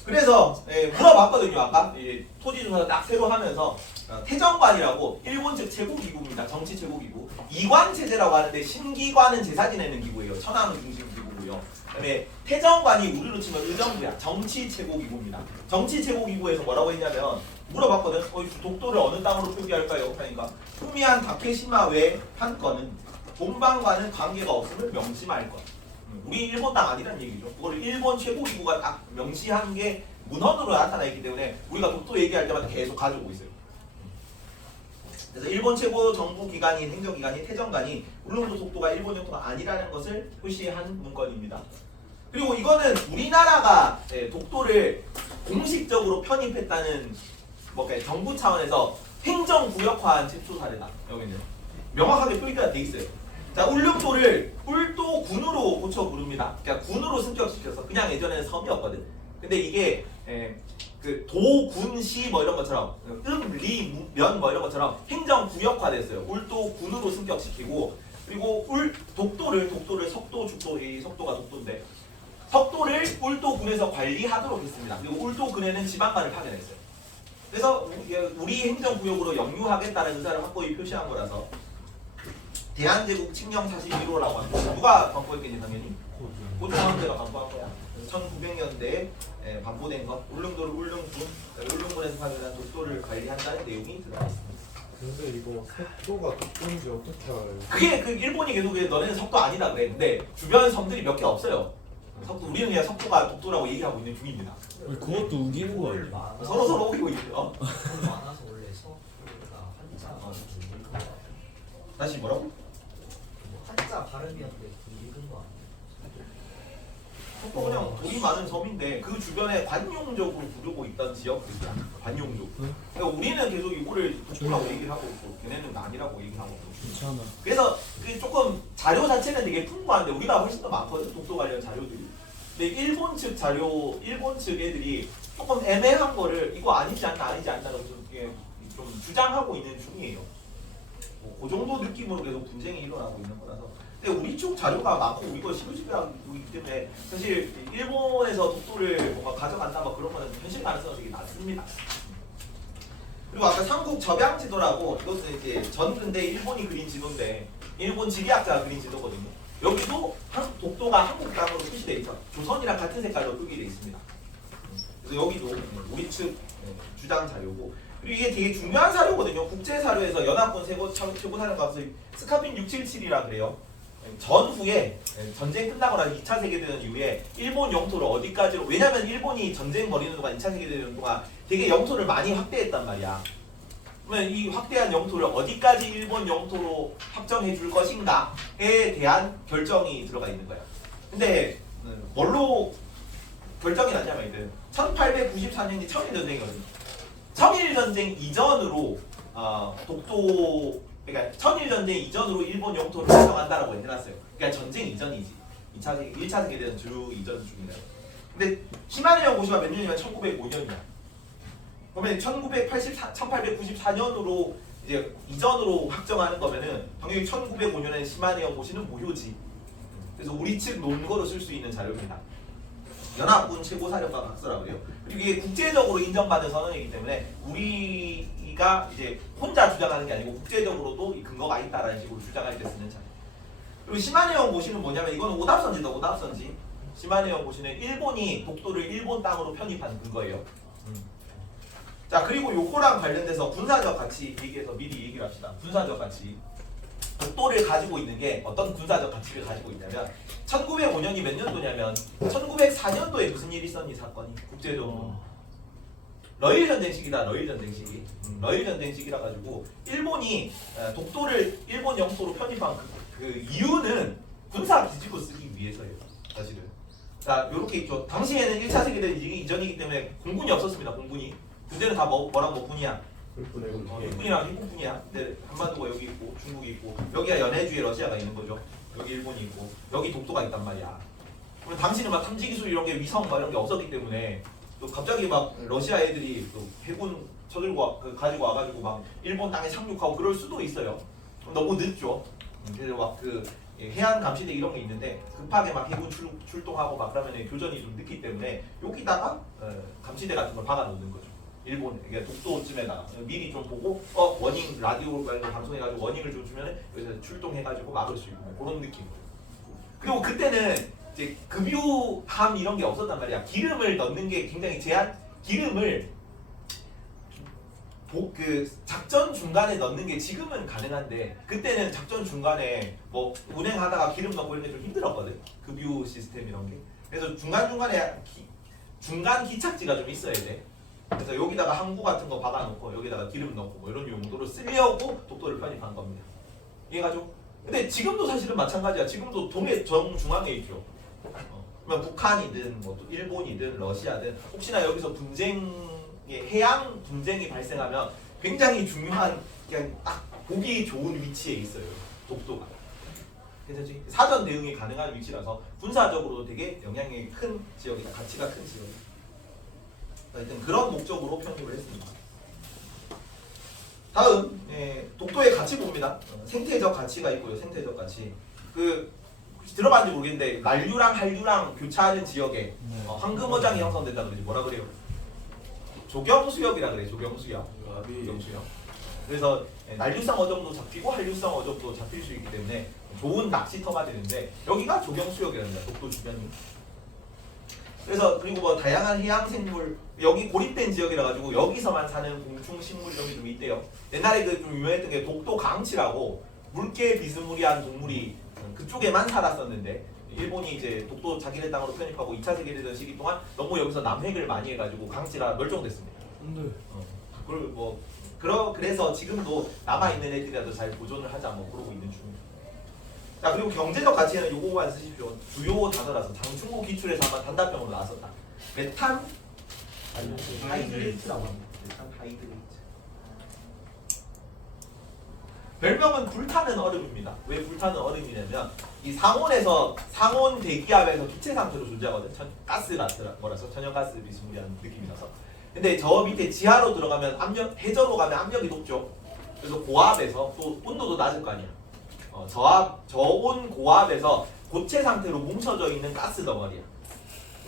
그래서 물어봤거든요. 아까 토지 조사 딱 새로 하면서 태정관이라고 일본 측 최고기구입니다. 정치 최고기구. 이관 체제라고 하는데 신기관은 제사 지내는 기구예요. 천황 중심 기구고요. 그다음에 태정관이 우리로 치면 의정부야. 정치 최고기구입니다. 정치 최고기구에서 뭐라고 했냐면 물어봤거든. 독도를 어느 땅으로 표기할까요? 하니까 후미한 다케시마 외 한 건은 본방과는 관계가 없음을 명심할 것. 우리 일본 땅 아니란 얘기죠. 그걸 일본 최고기구가 딱 명시한 게 문헌으로 나타나 있기 때문에 우리가 독도 얘기할 때마다 계속 가지고 있어요. 그래서 일본 최고 정부 기관인 행정기관인 태정관이 울릉도 독도가 일본 영토가 아니라는 것을 표시한 문건입니다. 그리고 이거는 우리나라가 독도를 공식적으로 편입했다는 뭐 정부 차원에서 행정구역화한 최초 사례다. 여기는 명확하게 표기가 돼 있어요. 자, 울릉도를 울도군으로 고쳐 부릅니다. 그러니까 군으로 승격시켜서 그냥 예전에는 섬이었거든. 근데 이게 그 도군시 뭐 이런 것처럼 면 뭐 이런 것처럼 행정구역화됐어요. 울도군으로 승격시키고 그리고 독도를 석도 죽도 이 석도가 독도인데 석도를 울도군에서 관리하도록 했습니다. 그리고 울도군에는 지방관을 파견했어요. 그래서 우리 행정구역으로 영유하겠다는 의사를 확고히 표시한 거라서 대한제국 칙령 41호라고 합니다. 누가 반포했겠니 당연히? 고종황제가 반포한 거야. 1900년대에 반포된 것. 울릉도를 울릉군에서 파견한 독도를 관리한다는 내용이 들어가 있습니다. 근데 이거 속도가 독도인지 어떻게 알아요? 그게 그 일본이 계속 너네는 석도 아니다 그래. 근데 주변 섬들이 몇 개 없어요. 우리는 그냥 석도가 독도라고 얘기하고 있는 중입니다. 그것도 우기는 거 아니야? 많아서 서로 오기고 있어요. 많아서 원래 석가 한자 읽은 거 같아요. 다시 뭐라고? 뭐 한자 발음이었는데 그 읽은 거 아니에요? 석도 그냥 돈이 많은 섬인데 그 주변에 관용적으로 부르고 있던 지역들이야. 관용적. 그러니까 우리는 계속 이거를 독도라고 얘기를 하고 있고 걔네는 아니라고 얘기하고 있고. 괜찮아. 그래서 그 조금 자료 자체는 되게 풍부한데 우리가 훨씬 더 많거든. 독도 관련 자료들이. 근데 일본 측 자료, 일본 측 애들이 조금 애매한 거를 이거 아니지 않나 아니지 않나라고 좀 주장하고 있는 중이에요. 그 정도 느낌으로 계속 분쟁이 일어나고 있는 거라서. 근데 우리 쪽 자료가 많고 우리가 시급시급하고 있기 때문에 사실 일본에서 독도를 뭔가 가져간다 막 그런 거는 현실 가능성이 되게 낮습니다. 그리고 아까 삼국 접양 지도라고 이것은 이제 전근대 일본이 그린 지도인데 일본 지리학자가 그린 지도거든요. 여기도 독도가 한국 땅으로 표시되어 있죠. 조선이랑 같은 색깔로 표기되어 있습니다. 그래서 여기도 우리 측 주장 자료고 그리고 이게 되게 중요한 사료거든요. 국제 사료에서 연합군 최고 사령관서 스카핀 677이라 그래요. 전후에 전쟁 끝나거나 2차 세계대전 이후에 일본 영토를 어디까지로 왜냐면 일본이 전쟁 벌이는 동안 2차 세계대전 동안 되게 영토를 많이 확대했단 말이야. 그러면 이 확대한 영토를 어디까지 일본 영토로 확정해 줄 것인가에 대한 결정이 들어가 있는 거야. 근데 뭘로 결정이 나냐면 이제 1894년이 청일전쟁이거든요. 청일전쟁 이전으로 독도 그러니까 청일전쟁 이전으로 일본 영토를 확정한다라고 해놨어요. 그러니까 전쟁 이전이지. 1차 세계대전 주 이전 중이다. 근데 시마네형 고시가 몇 년이면 1905년이야. 그러면 1894년으로 이제 이전으로 확정하는 거면은 당연히 1905년에 시마네형 고시는 무효지. 그래서 우리 측 논거로 쓸 수 있는 자료입니다. 연합군 최고사령관 각서라고 해요. 그리고 이게 국제적으로 인정받은 선언이기 때문에 우리가 이제 혼자 주장하는 게 아니고 국제적으로도 이 근거가 있다라는 식으로 주장할 때 쓰는 자료. 그리고 시마네형 고시는 뭐냐면 이거는 오답선지다. 오답선지. 시마네형 고시는 일본이 독도를 일본 땅으로 편입한 근거예요. 자 그리고 요거랑 관련돼서 군사적 가치 얘기해서 미리 얘기를 합시다. 군사적 가치. 독도를 가지고 있는 게 어떤 군사적 가치를 가지고 있냐면 1905년이 몇 년도냐면 1904년도에 무슨 일이 있었니 사건이 국제적으로 러일 전쟁 시기다. 러일 전쟁 시기. 러일 전쟁 시기라 가지고 일본이 독도를 일본 영토로 편입한 그 이유는 군사 기지로 쓰기 위해서예요. 사실은. 자 요렇게 있죠. 당시에는 1차 세계대전 이전이기 때문에 공군이 없었습니다. 공군이. 그때는 다 뭐랑 뭐 군이야. 일본이랑 일본뿐이야. 근데 한반도가 여기 있고 중국이 있고 여기가 연해주에 러시아가 있는 거죠. 여기 일본이 있고 여기 독도가 있단 말이야. 그럼 당시는 막 탐지 기술 이런 게 위성 막 이런 게 없었기 때문에 또 갑자기 막 러시아 애들이 또 해군 쳐들고 가지고 와가지고 막 일본 땅에 상륙하고 그럴 수도 있어요. 그럼 너무 늦죠. 그래서 막 그 해안 감시대 이런 게 있는데 급하게 막 해군 출동하고 막 그러면 교전이 좀 늦기 때문에 여기다가 감시대 같은 걸 박아놓는 거죠. 일본 이게 독도쯤에다가 미리 좀 보고 워닝 라디오 방송해가지고 워닝을 좀 주면은 여기서 출동해가지고 막을 수 있고 그런 느낌. 그리고 그때는 이제 급유함 이런 게 없었단 말이야. 기름을 넣는 게 굉장히 기름을 그 작전 중간에 넣는 게 지금은 가능한데 그때는 작전 중간에 뭐 운행하다가 기름 넣고 이런 게 좀 힘들었거든. 급유 시스템 이런 게. 그래서 중간중간에 중간 기착지가 좀 있어야 돼. 그래서 여기다가 항구 같은 거 박아놓고 여기다가 기름 넣고 뭐 이런 용도로 쓰려고 독도를 편입한 겁니다. 이해가죠? 근데 지금도 사실은 마찬가지야. 지금도 동해 정중앙에 있죠. 그러면 북한이든 뭐 또 일본이든 러시아든 혹시나 여기서 해양 분쟁이 발생하면 굉장히 중요한 그냥 딱 보기 좋은 위치에 있어요. 독도가. 괜찮지? 사전 대응이 가능한 위치라서 군사적으로도 되게 영향력이 큰 지역이다. 가치가 큰 지역이다. 하여튼 그런 목적으로 편입을 했습니다. 다음 독도의 가치 봅니다. 생태적 가치가 있고요. 생태적 가치. 혹시 들어봤는지 모르겠는데 난류랑 한류랑 교차하는 지역에 황금어장이 형성된다 그러지. 뭐라 그래요? 조경수역이라 그래. 조경수역. 조경수역. 그래서 난류성 어종도 잡히고 한류성 어종도 잡힐 수 있기 때문에 좋은 낚시터가 되는데 여기가 조경수역이랍니다. 독도 주변이. 그래서 그리고 뭐 다양한 해양 생물 여기 고립된 지역이라 가지고 여기서만 사는 공충 식물 이런 게 좀 있대요. 옛날에 그 좀 유명했던 게 독도 강치라고 물개 비스무리한 동물이 그쪽에만 살았었는데 일본이 이제 독도 자기네 땅으로 편입하고 2차 세계대전 시기 동안 너무 여기서 남획을 많이 해가지고 강치라 멸종됐습니다. 근데 그걸 뭐 그래서 지금도 남아 있는 애들이라도 잘 보존을 하자 뭐 그러고 있는 중입니다. 자 그리고 경제적 가치는 요거만 쓰십시오. 주요 단어라서 장충고 기출에서 한번 단답형으로 나왔었다. 메탄 하이드레이트라고 합니다. 메탄 하이드레이트. 별명은 불타는 얼음입니다. 왜 불타는 얼음이냐면 이 상온 대기압에서 기체 상태로 존재하거든. 뭐라서 천연가스 비스무리한 느낌이라서. 근데 저 밑에 지하로 들어가면 해저로 가면 압력이 높죠. 그래서 고압에서 또 온도도 낮을 거 아니야. 저온 고압에서 고체 상태로 뭉쳐져 있는 가스 덩어리야.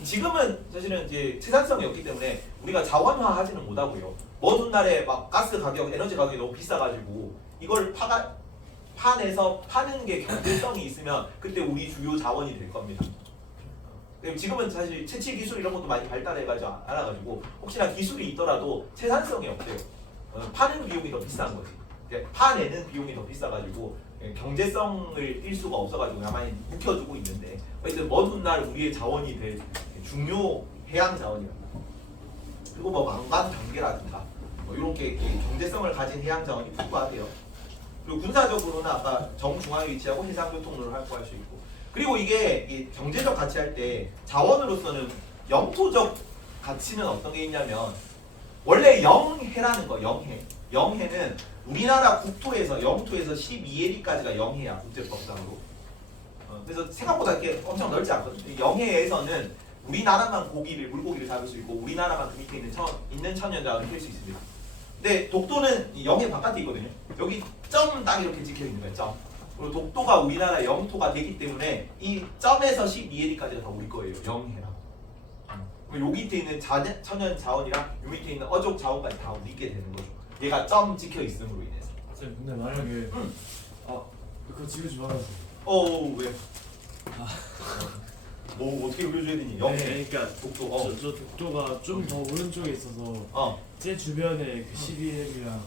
지금은 사실은 이제 생산성이 없기 때문에 우리가 자원화하지는 못하고요. 먼 훗날에 막 가스 가격, 에너지 가격이 너무 비싸가지고 이걸 파내서 파는 게 경제성이 있으면 그때 우리 주요 자원이 될 겁니다. 지금은 사실 채취 기술 이런 것도 많이 발달해가지고 알아가지고 혹시나 기술이 있더라도 생산성이 없대요. 파는 비용이 더 비싼 거지. 파내는 비용이 더 비싸가지고 경제성을 띌 수가 없어가지고 가만히 묵혀두고 있는데 하여튼 먼 훗날 우리의 자원이 될 중요 해양 자원이랍니다. 그리고 뭐 망간 경계라든가 뭐 이렇게 경제성을 가진 해양 자원이 풍부하대요. 그리고 군사적으로는 아까 정중앙에 위치하고 해상교통로를 확보할 수 있고 그리고 이게 경제적 가치 할 때 자원으로서는 영토적 가치는 어떤 게 있냐면 원래 영해라는 거 영해는 우리나라 국토에서 영토에서 12해리까지가 영해야 국제법상으로. 그래서 생각보다 이렇게 엄청 넓지 않거든요. 영해에서는 우리나라만 물고기를 잡을 수 있고 우리나라만 그 밑에 있는 천연자원을 캘 수 있습니다. 근데 독도는 영해 바깥에 있거든요. 여기 점 딱 이렇게 찍혀 있는 거예요. 점. 그리고 독도가 우리나라 영토가 되기 때문에 이 점에서 12해리까지가 다 우리 거예요. 영해라고. 여기 밑에 있는 천연 자원이랑 요 밑에 있는 어족 자원까지 다 우리게 되는 거죠. 얘가 점 찍혀 있음으로 인해서. 쌤 근데 만약에 그거 지우지 말아주세요. 왜? 뭐 어떻게 그려줘야 되니? 영해. 네, 그러니까 독도. 저 독도가 좀 더 오른쪽에 있어서 제 주변에 그 12L이랑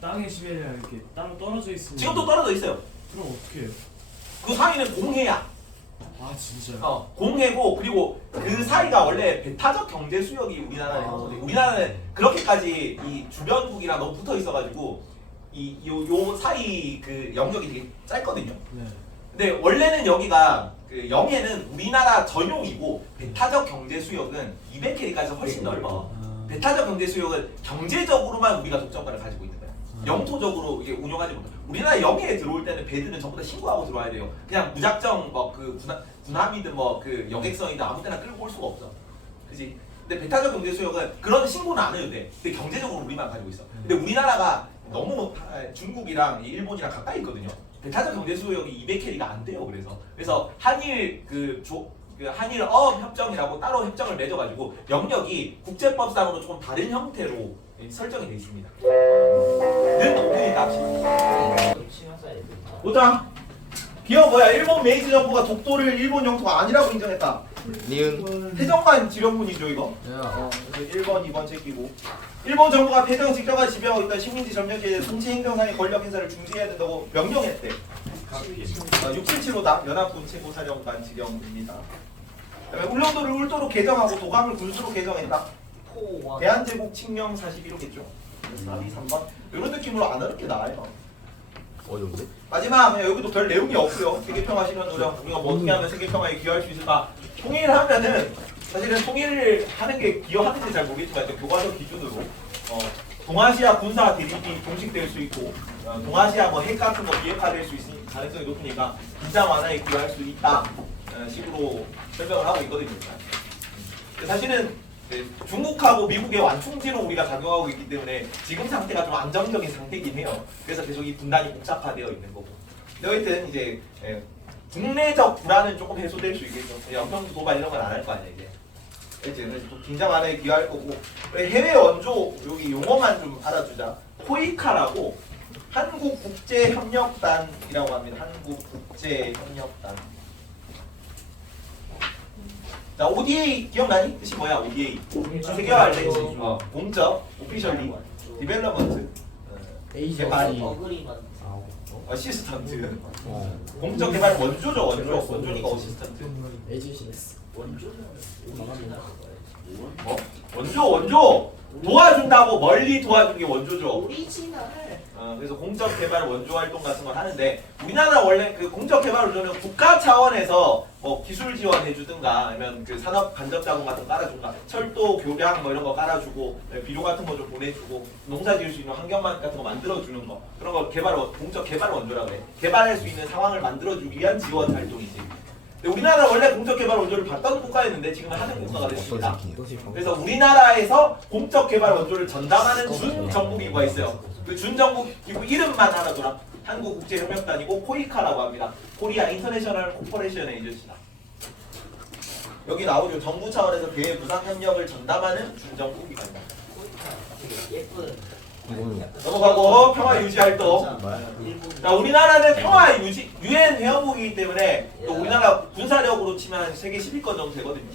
땅의 12L이랑 이렇게 따로 떨어져 있으면 지금도 떨어져 있어요. 그럼 어떻게 해요? 그 사이는 공해야. 아 진짜요? 공해고 그리고 그 사이가 원래 배타적 경제 수역이 우리나라에 형성돼. 우리나라는 그렇게까지 이 주변국이랑 너무 붙어 있어가지고 요 사이 그 영역이 되게 짧거든요. 네. 근데 원래는 여기가 그 영해는 우리나라 전용이고 배타적 경제 수역은 200캐리까지 훨씬 넓어. 배타적 경제 수역은 경제적으로만 우리가 독점권을 가지고 있는 거야. 영토적으로 이게 운영하지 못해. 우리나라 영해에 들어올 때는 배들은 전부 다 신고하고 들어와야 돼요. 그냥 무작정 뭐 그 군함이든 뭐 그 여객선이든 아무 때나 끌고 올 수가 없어. 그지? 근데 배타적 경제 수역은 그런 신고는 안 해도 돼. 근데 경제적으로 우리만 가지고 있어. 근데 우리나라가 너무 중국이랑 일본이랑 가까이 있거든요. 배타적 경제 수역이 200캐리가 안 돼요. 그래서 한일 한일 어업 협정이라고 따로 협정을 맺어가지고 영역이 국제법상으로 조금 다른 형태로 설정이 되어 있습니다. 늘 높으니까 보자. 기억 뭐야? 일본 메이지 정부가 독도를 일본 영토가 아니라고 인정했다. 니은 태정관 지령문이죠 이거. 그래서 1번, 2번 제끼고. 일본 정부가 패정 직격을 지배하고 있다. 식민지 점령지에 대해 통치 행정상의 권력 행사를 중지해야 된다고 명령했대. 677호다. 연합군 최고사령관 지령입니다. 그다음에 울릉도를 울도로 개정하고 도감을 군수로 개정했다. 대한제국 칙령 41호겠죠. 답이 3번. 이런 느낌으로 안 어렵게 나와요. 어려운데? 마지막 그냥 여기도 별 내용이 없고요. 세계평화 실현 노력 우리가 뭐 어떻게 하면 세계평화에 기여할 수 있을까? 통일하면은 사실은 통일을 하는 게 기여하는지 잘 모르겠지만 이제 교과서 기준으로 동아시아 군사 대립이 종식될 수 있고 동아시아 뭐 핵 같은 거 비핵화될 수 있을 가능성이 높으니까 긴장 완화에 기여할 수 있다 식으로 설명을 하고 있거든요. 사실은 중국하고 미국의 완충지로 우리가 작용하고 있기 때문에 지금 상태가 좀 안정적인 상태이긴 해요. 그래서 계속 이 분단이 복잡화되어 있는 거고. 여하튼 이제 국내적 불안은 조금 해소될 수 있겠죠. 연평도 도발 이런 건 안 할 거 아니야 이제. 이제는 좀 긴장 완화에 기여할 거고. 해외 원조 여기 용어만 좀 알아두자. 코이카라고 한국국제협력단이라고 합니다. 한국국제협력단. 자, ODA 기억나니? 뜻이 뭐야? ODA. 세계화 알레지. 공적, 오피셜리, 디벨로먼트, 개발이, 어시스턴트. 공적 개발 원조죠, 원조니까 어시스턴트. 원조. 도와준다고 멀리 도와주는 게 원조죠. 오리지널. 그래서 공적 개발 원조 활동 같은 걸 하는데 우리나라 원래 그 공적 개발 원조는 국가 차원에서 뭐 기술 지원해 주든가 아니면 그 산업 간접 자금 같은 거 깔아준가 철도 교량 뭐 이런 거 깔아주고 비료 같은 거 좀 보내주고 농사 지을 수 있는 환경만 같은 거 만들어 주는 거 그런 거 공적 개발 원조라고 해. 개발할 수 있는 상황을 만들어 주기 위한 지원 활동이지. 근데 우리나라 원래 공적 개발 원조를 받던 국가였는데 지금은 하는 국가가 됐습니다. 그래서 우리나라에서 공적 개발 원조를 전담하는 준 정부기구가 있어요. 그 준 정부기구 이름만 알아둬라. 한국국제협력단이고 코이카라고 합니다. 코리아 인터내셔널 코퍼레이션 에이전시다. 여기 나오죠. 정부 차원에서 대외 무상 협력을 전담하는 준 정부기관입니다. 예쁜. 넘어가고 평화 유지 활동. 자, 우리나라는 평화 유지 유엔 회원국이기 때문에 또 우리나라 군사력으로 치면 세계 10위권 정도 되거든요.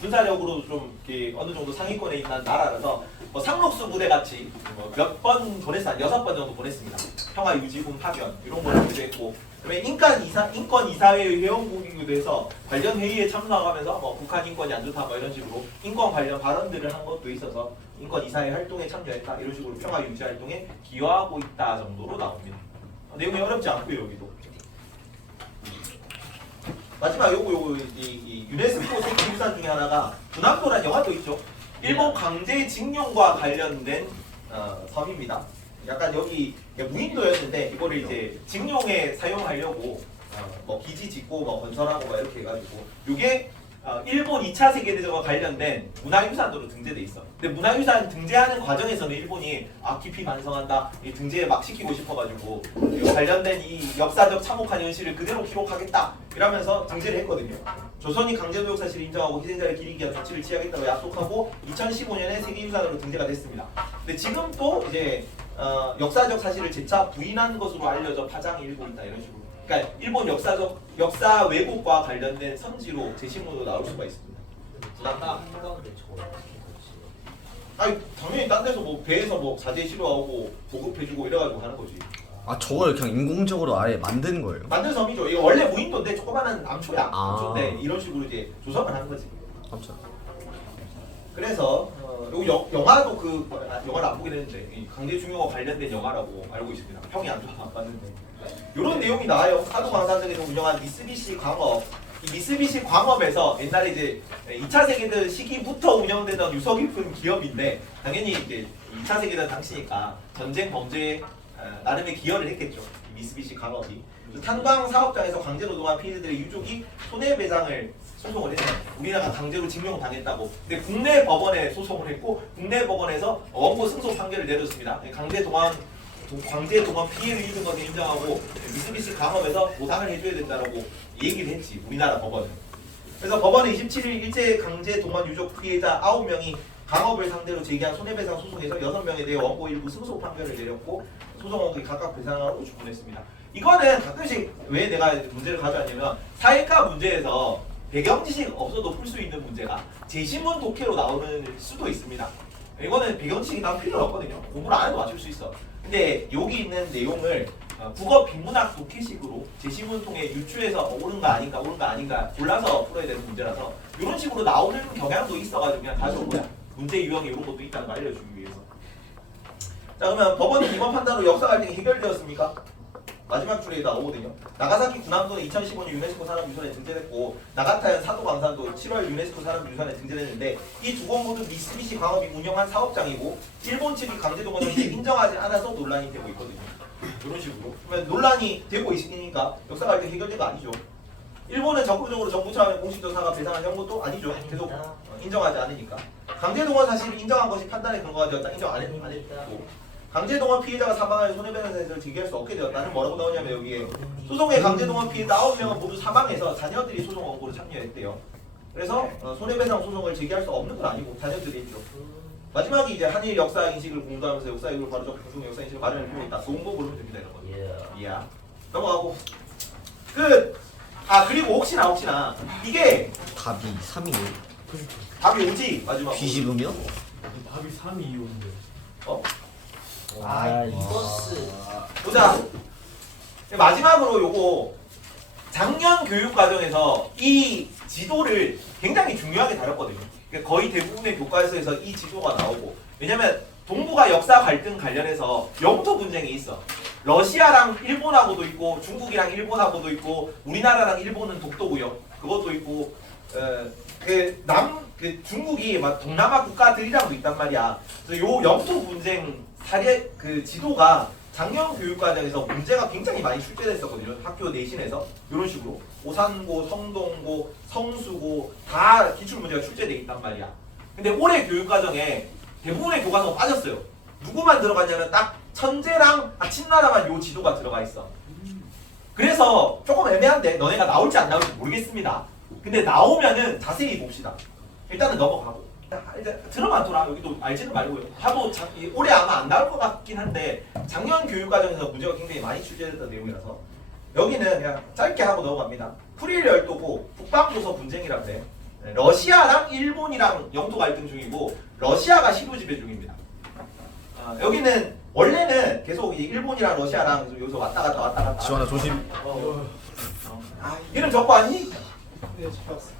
군사력으로 좀 이렇게 어느 정도 상위권에 있는 나라라서 뭐 상록수 부대 같이 몇 번 보냈어? 한 6번 정도 보냈습니다. 평화 유지군 파견 이런 걸 하기도 했고, 그다음에 인권 이사회 회원국이기도 해서 관련 회의에 참석하면서 뭐 북한 인권이 안 좋다 뭐 이런 식으로 인권 관련 발언들을 한 것도 있어서 인권 이사회 활동에 참여했다 이런 식으로 평화 유지 활동에 기여하고 있다 정도로 나옵니다. 내용이 어렵지 않고요 여기도. 마지막 요거 이 유네스코 세계유산 중에 하나가 군함도라는 영화도 있죠. 일본 강제징용과 관련된 섬입니다. 약간 여기 무인도였는데 이거를 이제 징용에 사용하려고 뭐 기지 짓고 뭐 건설하고 막 이렇게 해가지고 이게 일본 2차 세계대전과 관련된 문화유산으로 등재돼 있어. 근데 문화유산 등재하는 과정에서는 일본이 깊이 반성한다, 이 등재 막 시키고 싶어가지고 관련된 이 역사적 참혹한 현실을 그대로 기록하겠다 이러면서 등재를 했거든요. 조선이 강제노역 사실을 인정하고 희생자를 기리기 위한 조치를 취하겠다고 약속하고 2015년에 세계유산으로 등재가 됐습니다. 근데 지금 또 이제 역사적 사실을 재차 부인한 것으로 알려져 파장이 일고 있다 이런 식으로. 그러니까 일본 역사 왜곡과 관련된 선지로 제시문으로 나올 수가 있습니다. 나가 한가운데 저거 아니 당연히 딴 데서 뭐 배에서 뭐 자재 실어오고 보급해주고 이래가지고 하는 거지. 아 저걸 그냥 인공적으로 아예 만드는 거예요? 만든 섬이죠. 이거 원래 무인도인데 조그마한 암초야. 아. 암초인데 이런 식으로 이제 조성을 하는 거지. 깜짝. 그래서 요 영화도 영화를 안 보긴 했는데 이 강제징용과 관련된 영화라고 알고 있습니다. 평이 안 좋아서 안 봤는데 이런 내용이 나와요. 하도광산등에서 운영한 미쓰비시 광업. 이 미쓰비시 광업에서 옛날에 이제 2차 세계대전 시기부터 운영되던 유서 깊은 기업인데 당연히 이제 2차 세계대전 당시니까 전쟁 범죄에 나름의 기여를 했겠죠. 이 미쓰비시 광업이. 탄광 사업장에서 강제 노동한 피해자들의 유족이 손해배상을 소송을 했어요. 우리나라가 강제로 징용당했다고. 근데 국내 법원에 소송을 했고 국내 법원에서 원고 승소 판결을 내렸습니다. 강제 동원 피해를 입은 것을 인정하고 미쓰비시 광업에서 보상을 해줘야 된다라고 얘기를 했지 우리나라 법원은. 그래서 법원은 27일 일제 강제 동원 유족 피해자 9명이 광업을 상대로 제기한 손해배상 소송에서 6명에 대해 원고 일부 승소 판결을 내렸고 소송원이 각각 배상하라고 주문했습니다. 이거는 가끔씩 왜 내가 문제를 가져왔냐면 사회과 문제에서 배경 지식 없어도 풀 수 있는 문제가 제시문 독해로 나오는 수도 있습니다. 이거는 배경 지식이 난 필요 없거든요. 공부를 안 해도 맞출 수 있어. 근데 여기 있는 내용을 국어 비문학 독해식으로 제시문 통해 유추해서 옳은 거 아닌가 골라서 풀어야 되는 문제라서 이런 식으로 나오는 경향도 있어가지고 그냥 가져온 거야. 문제 유형이 이런 것도 있다는 걸 알려주기 위해서. 자, 그러면 법원이 이번 판단으로 역사 갈등이 해결되었습니까? 마지막 줄에 나오거든요. 나가사키 군함도는 2015년 유네스코 산업유산에 등재됐고 나가타현 사도 광산도 7월 유네스코 산업유산에 등재됐는데 이 두 건 모두 미쓰비시 광업이 운영한 사업장이고 일본 측이 강제동원을 인정하지 않아서 논란이 되고 있거든요. 이런 식으로. 그러면 논란이 되고 있으니까 역사가 이렇게 해결된 거 아니죠. 일본은 적극적으로 정부 차원의 공식적 사과 배상을 한 것도 아니죠. 계속 인정하지 않으니까. 강제동원 사실을 인정한 것이 판단의 근거가 되었다. 인정 안 했고. 강제동원 피해자가 사망하여 손해배상 사실을 제기할 수 없게 되었다는 뭐라고 나오냐면 여기에 소송의 강제동원 피해자 9명은 모두 사망해서 자녀들이 소송 원고를 참여했대요. 그래서 손해배상 소송을 제기할 수 없는 건 아니고 자녀들이 있죠. 마지막이 이제 한일 역사 인식을 공부하면서 역사 이후를 바로잡고 중국 역사 인식을 마련해주고 있다. 좋은 거 고르면 됩니다. 이런 거. 이야. 넘어가고. 끝. 아 그리고 혹시나 이게 답이 3이에요. 답이 오지 마지막. 뒤집으면? 답이 3이 이온데. 어? 아 이버스. 보자. 마지막으로 요거 작년 교육 과정에서 이 지도를 굉장히 중요하게 다뤘거든요. 그러니까 거의 대부분의 교과서에서 이 지도가 나오고 왜냐면 동북아 역사 갈등 관련해서 영토 분쟁이 있어. 러시아랑 일본하고도 있고 중국이랑 일본하고도 있고 우리나라랑 일본은 독도구역 그것도 있고 중국이 막 동남아 국가들이랑도 있단 말이야. 그래서 요 영토 분쟁 사례 그 지도가 작년 교육과정에서 문제가 굉장히 많이 출제됐었거든요. 학교 내신에서 이런 식으로 오산고, 성동고, 성수고 다 기출 문제가 출제돼 있단 말이야. 근데 올해 교육과정에 대부분의 교과서가 빠졌어요. 누구만 들어갔냐면 딱 천재랑 친나라만 요 지도가 들어가 있어. 그래서 조금 애매한데 너네가 나올지 안 나올지 모르겠습니다. 근데 나오면은 자세히 봅시다. 일단은 넘어가고. 이제 들어만 돌아 여기도 알지는 말고요. 하도 올해 아마 안 나올 것 같긴 한데 작년 교육과정에서 문제가 굉장히 많이 출제됐던 내용이라서 여기는 그냥 짧게 하고 넘어갑니다. 쿠릴 열도고 북방도서 분쟁이라고 해. 러시아랑 일본이랑 영토 갈등 중이고 러시아가 시도 지배 중입니다. 여기는 원래는 계속 일본이랑 러시아랑 여기서 왔다 갔다 지원아 조심. 이름 적고 왔니? 네, 잡았어.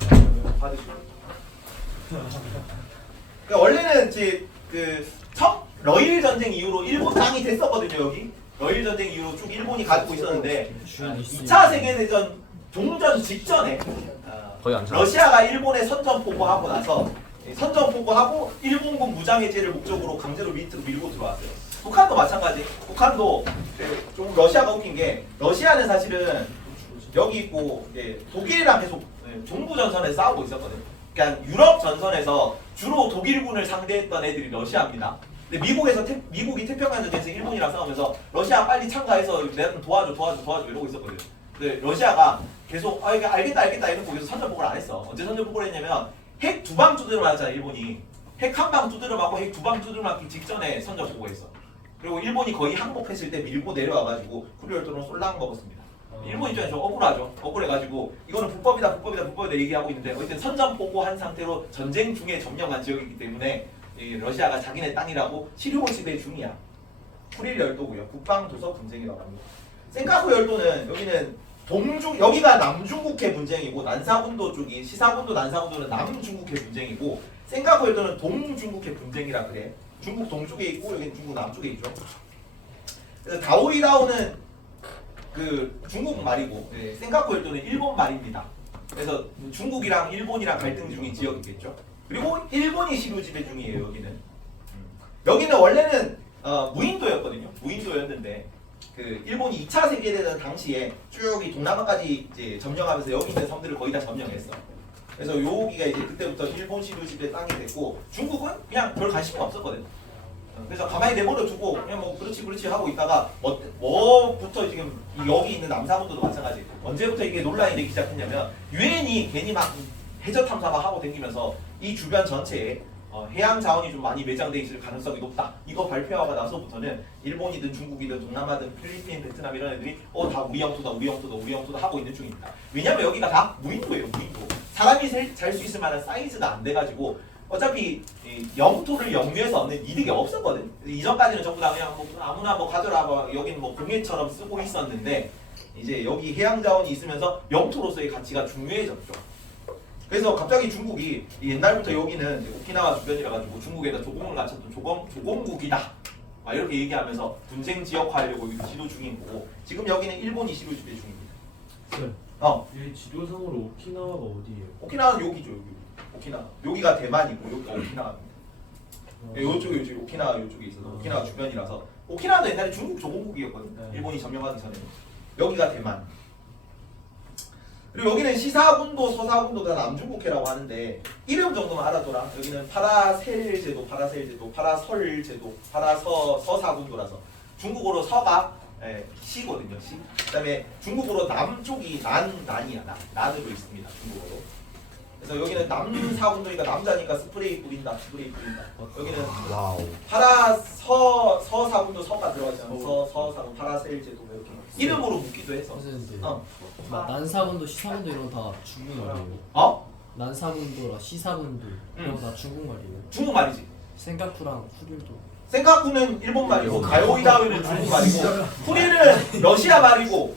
받으시고. 그러니까 원래는 이제 러일 전쟁 이후로 일본 땅이 됐었거든요. 여기 러일 전쟁 이후로 쭉 일본이 가지고 있었는데 2차 세계대전 종전 직전에 거의 안 러시아가 일본에 선전포고하고 나서 선전포고하고 일본군 무장해제를 목적으로 강제로 밑으로 밀고 들어왔어요. 북한도 마찬가지. 북한도 좀 러시아가 웃긴 게 러시아는 사실은 여기 있고 독일이랑 계속 종부 전선에서 싸우고 있었거든요. 그러니까 유럽 전선에서 주로 독일군을 상대했던 애들이 러시아입니다. 근데 미국이 태평양 전쟁에서 일본이랑 싸우면서 러시아 빨리 참가해서 내가 도와줘 이러고 있었거든요. 근데 러시아가 계속 이게 알겠다 이러고 계속 선전포고를 안 했어. 언제 선전포고를 했냐면 핵 2방 두드려 맞았잖아 일본이. 핵 1방 두드려 맞고 핵 2방 두드려 맞기 직전에 선전포고했어. 그리고 일본이 거의 항복했을 때 밀고 내려와가지고 쿠리열도는 쏠랑 먹었습니다. 일본 입장에서 억울하죠. 억울해가지고 이거는 불법이다 얘기하고 있는데 어쨌든 선전포고한 상태로 전쟁 중에 점령한 지역이기 때문에 러시아가 자기네 땅이라고 시류호 지배 중이야. 쿠릴 열도고요. 북방도서 분쟁이라고 합니다. 센카쿠 열도는 여기는 여기가 남중국해 분쟁이고 난사군도 쪽이 시사군도 난사군도는 남중국해 분쟁이고 센카쿠 열도는 동중국해 분쟁이라 그래. 중국 동쪽에 있고 여기는 중국 남쪽에 있죠. 그래서 다오이라오는 중국 말이고 센카쿠 열도는 일본 말입니다. 그래서 중국이랑 일본이랑 갈등 중인 지역이겠죠. 그리고 일본이 시루 지배 중이에요. 여기는 원래는 무인도였거든요. 무인도였는데 일본이 2차 세계대전 당시에 쭉 이 동남아까지 이제 점령하면서 여기 있는 섬들을 거의 다 점령했어. 그래서 여기가 이제 그때부터 일본 시루 지배 땅이 됐고 중국은 그냥 별 관심이 없었거든. 그래서 가만히 내버려 두고 그냥 뭐 그렇지 하고 있다가 뭐부터 지금 여기 있는 남사군도도 마찬가지. 언제부터 이게 논란이 되기 시작했냐면 유엔이 괜히 막 해저 탐사 막 하고 다니면서 이 주변 전체에 해양 자원이 좀 많이 매장돼 있을 가능성이 높다. 이거 발표하고 나서부터는 일본이든 중국이든 동남아든 필리핀, 베트남 이런 애들이 다 우리 영토다 하고 있는 중입니다. 왜냐면 여기가 다 무인도예요. 무인도. 사람이 살 수 있을 만한 사이즈가 안 돼가지고 어차피 영토를 영유해서 얻는 이득이 없었거든. 이전까지는 전부 다 그냥 아무나 가져라 여기는 공예처럼 쓰고 있었는데 이제 여기 해양 자원이 있으면서 영토로서의 가치가 중요해졌죠. 그래서 갑자기 중국이 옛날부터 여기는 오키나와 주변이라 가지고 중국에다 조공을 갖췄던 조공국이다 이렇게 얘기하면서 분쟁 지역화하려고 여기서 시도 중인 거고 지금 여기는 일본이 시도 지배 중입니다. 쌤, 이 지도상으로 오키나와가 어디예요? 오키나와는 여기죠. 여기. 오키나와. 여기가 대만이고 여기가 오키나와입니다. 요쪽에 오키나와 요쪽에 있어서 오키나와 주변이라서 오키나와도 옛날에 중국 조공국이었거든요. 일본이 점령하기 전에. 여기가 대만. 그리고 여기는 시사군도 서사군도 다 남중국해라고 하는데 이름 정도만 알아둬라. 여기는 파라셀 제도, 파라설 제도, 서사군도라서 중국어로 서가 시거든요. 시. 그다음에 중국어로 남쪽이 난이야. 난으로 있습니다. 중국어로. 그래서 여기는 남사군도니까 남자니까 스프레이 뿌린다. 여기는 서사군도 서가 들어가잖아. 서사군, 파라셀 제도 뭐 이렇게 이름으로 묻기도 해서. 난사군도 시사군도 이런 거 다 중국말이에요. 난사군도라 시사군도 이런 거 다 중국말이에요. 중국말이지. 생가쿠랑 후릴도. 생카쿠는 일본말이고 가요이다위는 중국말이고 후리는 러시아 말이고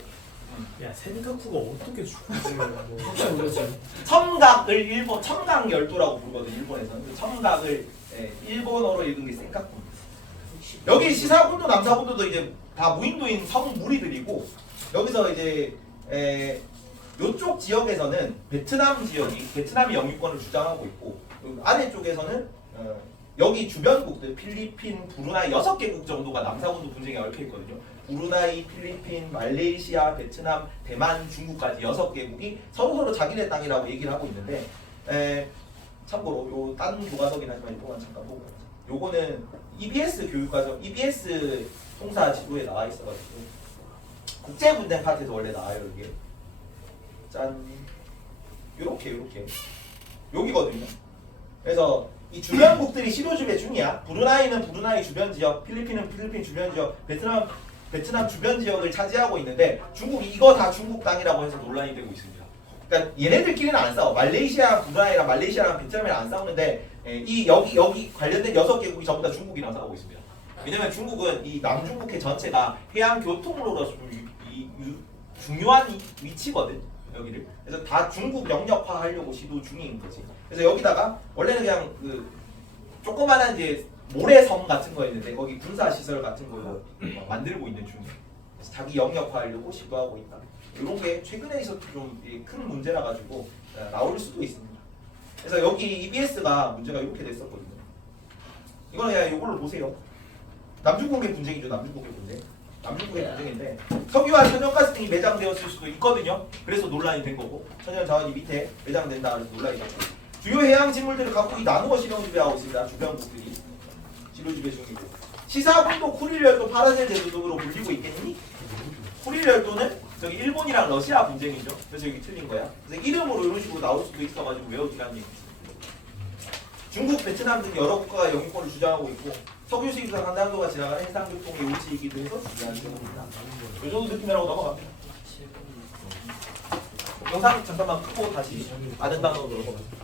야, 센카쿠가 어떻게 죽지? 혹시 모르지? 첨각을 첨각열도라고 부르거든 일본에서는. 그 첨각을 일본어로 읽은 게 생카쿠입니다. 여기 시사군도 남사군도도 이제 다 무인도인 성무리들이고 여기서 이제 요쪽 지역에서는 베트남이 영유권을 주장하고 있고 아래쪽에서는 여기 주변국들 필리핀, 브루나이 6개국 정도가 남사군도 분쟁에 얽혀 있거든요. 브루나이, 필리핀, 말레이시아, 베트남, 대만, 중국까지 6개국이 서로 자기네 땅이라고 얘기를 하고 있는데 참고로 요 딴 교과서긴 하지만 이거만 잠깐 보고 요거는 EBS 교육과정, EBS 통사 지도에 나와 있어가지고 국제분쟁 파트에서 원래 나와요 이게. 짠 요렇게 여기거든요. 그래서 이 주변국들이 시도지배 중이야. 브루나이는 브루나이 주변 지역, 필리핀은 필리핀 주변 지역, 베트남 주변 지역을 차지하고 있는데 중국이 이거 다 중국 땅이라고 해서 논란이 되고 있습니다. 그러니까 얘네들끼리는 안 싸워. 말레이시아랑 브루나이랑 말레이시아랑 베트남이랑 안 싸우는데 이 여기 관련된 6개국이 전부 다 중국이랑 싸우고 있습니다. 왜냐면 중국은 이 남중국해 전체가 해양 교통로로서 좀 중요한 위치거든. 여기를. 그래서 다 중국 영역화 하려고 시도 중인 거지. 그래서 여기다가 원래는 그냥 그 조그만한 이제 모래섬 같은 거였는데 거기 군사 시설 같은 거 만들고 있는 중이에요. 그래서 자기 영역화 하려고 시도하고 있다. 이런 게 최근에 있어서 좀 큰 문제라 가지고 나올 수도 있습니다. 그래서 여기 EBS가 문제가 이렇게 됐었거든요. 이거는 그냥 이걸로 보세요. 남중국해 분쟁이죠. 남중국해 분쟁인데 석유와 천연가스 등이 매장되었을 수도 있거든요. 그래서 논란이 된 거고 천연 자원이 밑에 매장된다 그래서 논란이 됐고 주요 해양 식물들을 각국이 나누어 실용 지배하고 있습니다. 주변국들이 실효 지배 중이고 시사군도 쿠릴열도 파라셀 제도 등으로 불리고 있겠니? 쿠릴열도는 저기 일본이랑 러시아 분쟁이죠. 그래서 여기 틀린 거야. 그래서 이름으로 이런 식으로 나올 수도 있어가지고 외우기라는 얘기지. 중국, 베트남 등 여러 국가가 영유권을 주장하고 있고 석유 수입과 한반도가 지나가는 해상교통의 요지이기도 해서 중요한 점입니다. 이 정도 느낌이라고 넘어갑니다. 영상 잠깐만 끄고 다시 아는 단어로 넘어갑니다.